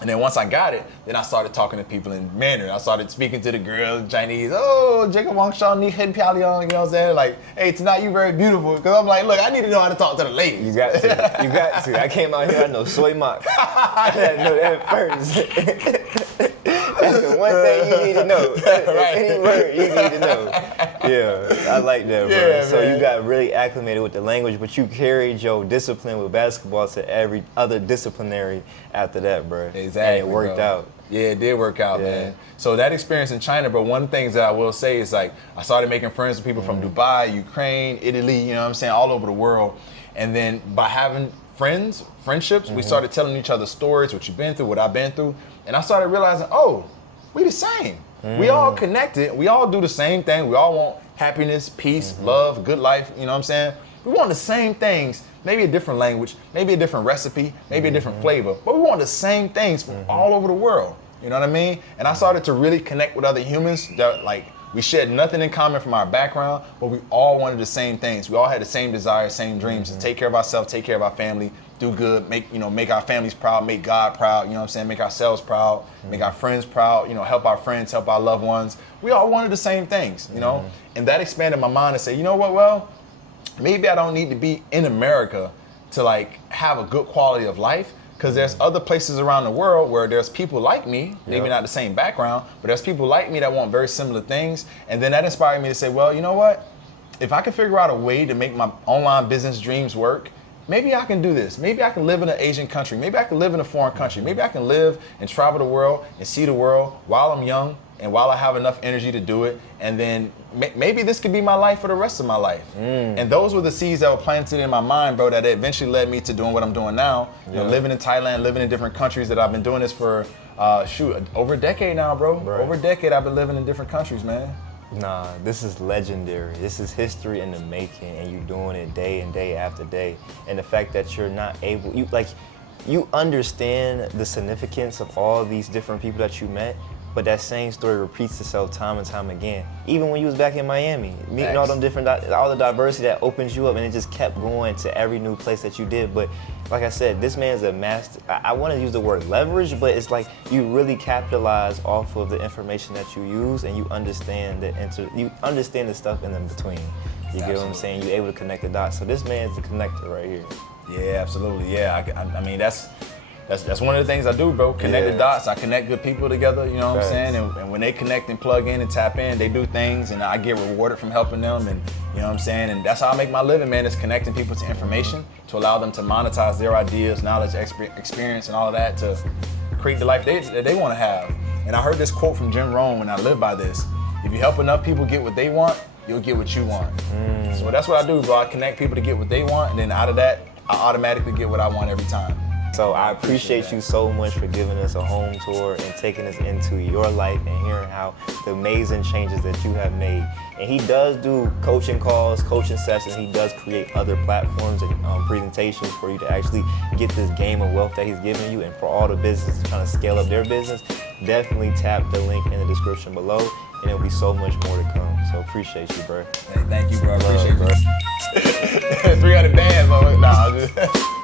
And then once I got it, then I started talking to people in Mandarin. I started speaking to the girls in Chinese. Oh, Jacob Wang Shao Ni Hen Piao Liang, you know what I'm saying? Like, hey, tonight you very beautiful. Because I'm like, look, I need to know how to talk to the ladies. You got to. I came out here, I know soy mak. I had to know that first. That's the one thing you need to know. Right. Any word you need to know. Yeah, I like that, bro. Yeah, So man. you got really acclimated with the language, but you carried your discipline with basketball to every other disciplinary after that, bro. Exactly. And it worked bro. out. Yeah, it did work out, Yeah. man. So that experience in China, bro, one of the things that I will say is like, I started making friends with people from Dubai, Ukraine, Italy, you know what I'm saying, all over the world. And then by having friendships, we started telling each other stories, what you've been through, what I've been through. And I started realizing, oh, we the same. We all connected. We all do the same thing. We all want happiness, peace, love, good life, you know what I'm saying? We want the same things, maybe a different language, maybe a different recipe, maybe a different flavor, but we want the same things from all over the world. You know what I mean? And I started to really connect with other humans that like, we shared nothing in common from our background, but we all wanted the same things. We all had the same desires, same dreams to take care of ourselves, take care of our family, do good, make our families proud, make God proud, you know what I'm saying? Make ourselves proud, make our friends proud, you know, help our friends, help our loved ones. We all wanted the same things, you know? And that expanded my mind to say, you know what, well, maybe I don't need to be in America to like have a good quality of life. Because there's other places around the world where there's people like me, maybe not the same background, but there's people like me that want very similar things. And then that inspired me to say, well, you know what? If I can figure out a way to make my online business dreams work, maybe I can do this. Maybe I can live in an Asian country. Maybe I can live in a foreign country. Maybe I can live and travel the world and see the world while I'm young and while I have enough energy to do it. And then maybe this could be my life for the rest of my life. And those were the seeds that were planted in my mind, bro, that eventually led me to doing what I'm doing now. You know, living in Thailand, living in different countries that I've been doing this for, over a decade now, bro. Right. Over a decade I've been living in different countries, man. Nah, this is legendary. This is history in the making, and you're doing it day and day after day. And the fact that you're not able, you understand the significance of all these different people that you met, but that same story repeats itself time and time again. Even when you was back in Miami, meeting all Facts. them different, all the diversity that opens you up, and it just kept going to every new place that you did. But like I said, this man's a master. I want to use the word leverage, but it's like you really capitalize off of the information that you use, and you understand you understand the stuff in between. You get what I'm saying? You're able to connect the dots. So this man's the connector right here. Yeah, absolutely. Yeah, I mean that's one of the things I do, bro. Connect the dots. I connect good people together. You know what I'm saying? And when they connect and plug in and tap in, they do things, and I get rewarded from helping them. And you know what I'm saying? And that's how I make my living, man. Is connecting people to information to allow them to monetize their ideas, knowledge, experience, and all of that to create the life they want to have. And I heard this quote from Jim Rohn, and I live by this: if you help enough people get what they want, you'll get what you want. So that's what I do, bro. I connect people to get what they want, and then out of that, I automatically get what I want every time. So I appreciate you so much for giving us a home tour and taking us into your life and hearing how the amazing changes that you have made. And he does do coaching calls, coaching sessions. He does create other platforms and presentations for you to actually get this game of wealth that he's giving you. And for all the businesses trying to scale up their business, definitely tap the link in the description below, and there'll be so much more to come. So appreciate you, bro. Hey, thank you, bro. I appreciate Love, you. 300 bands, bro. Nah,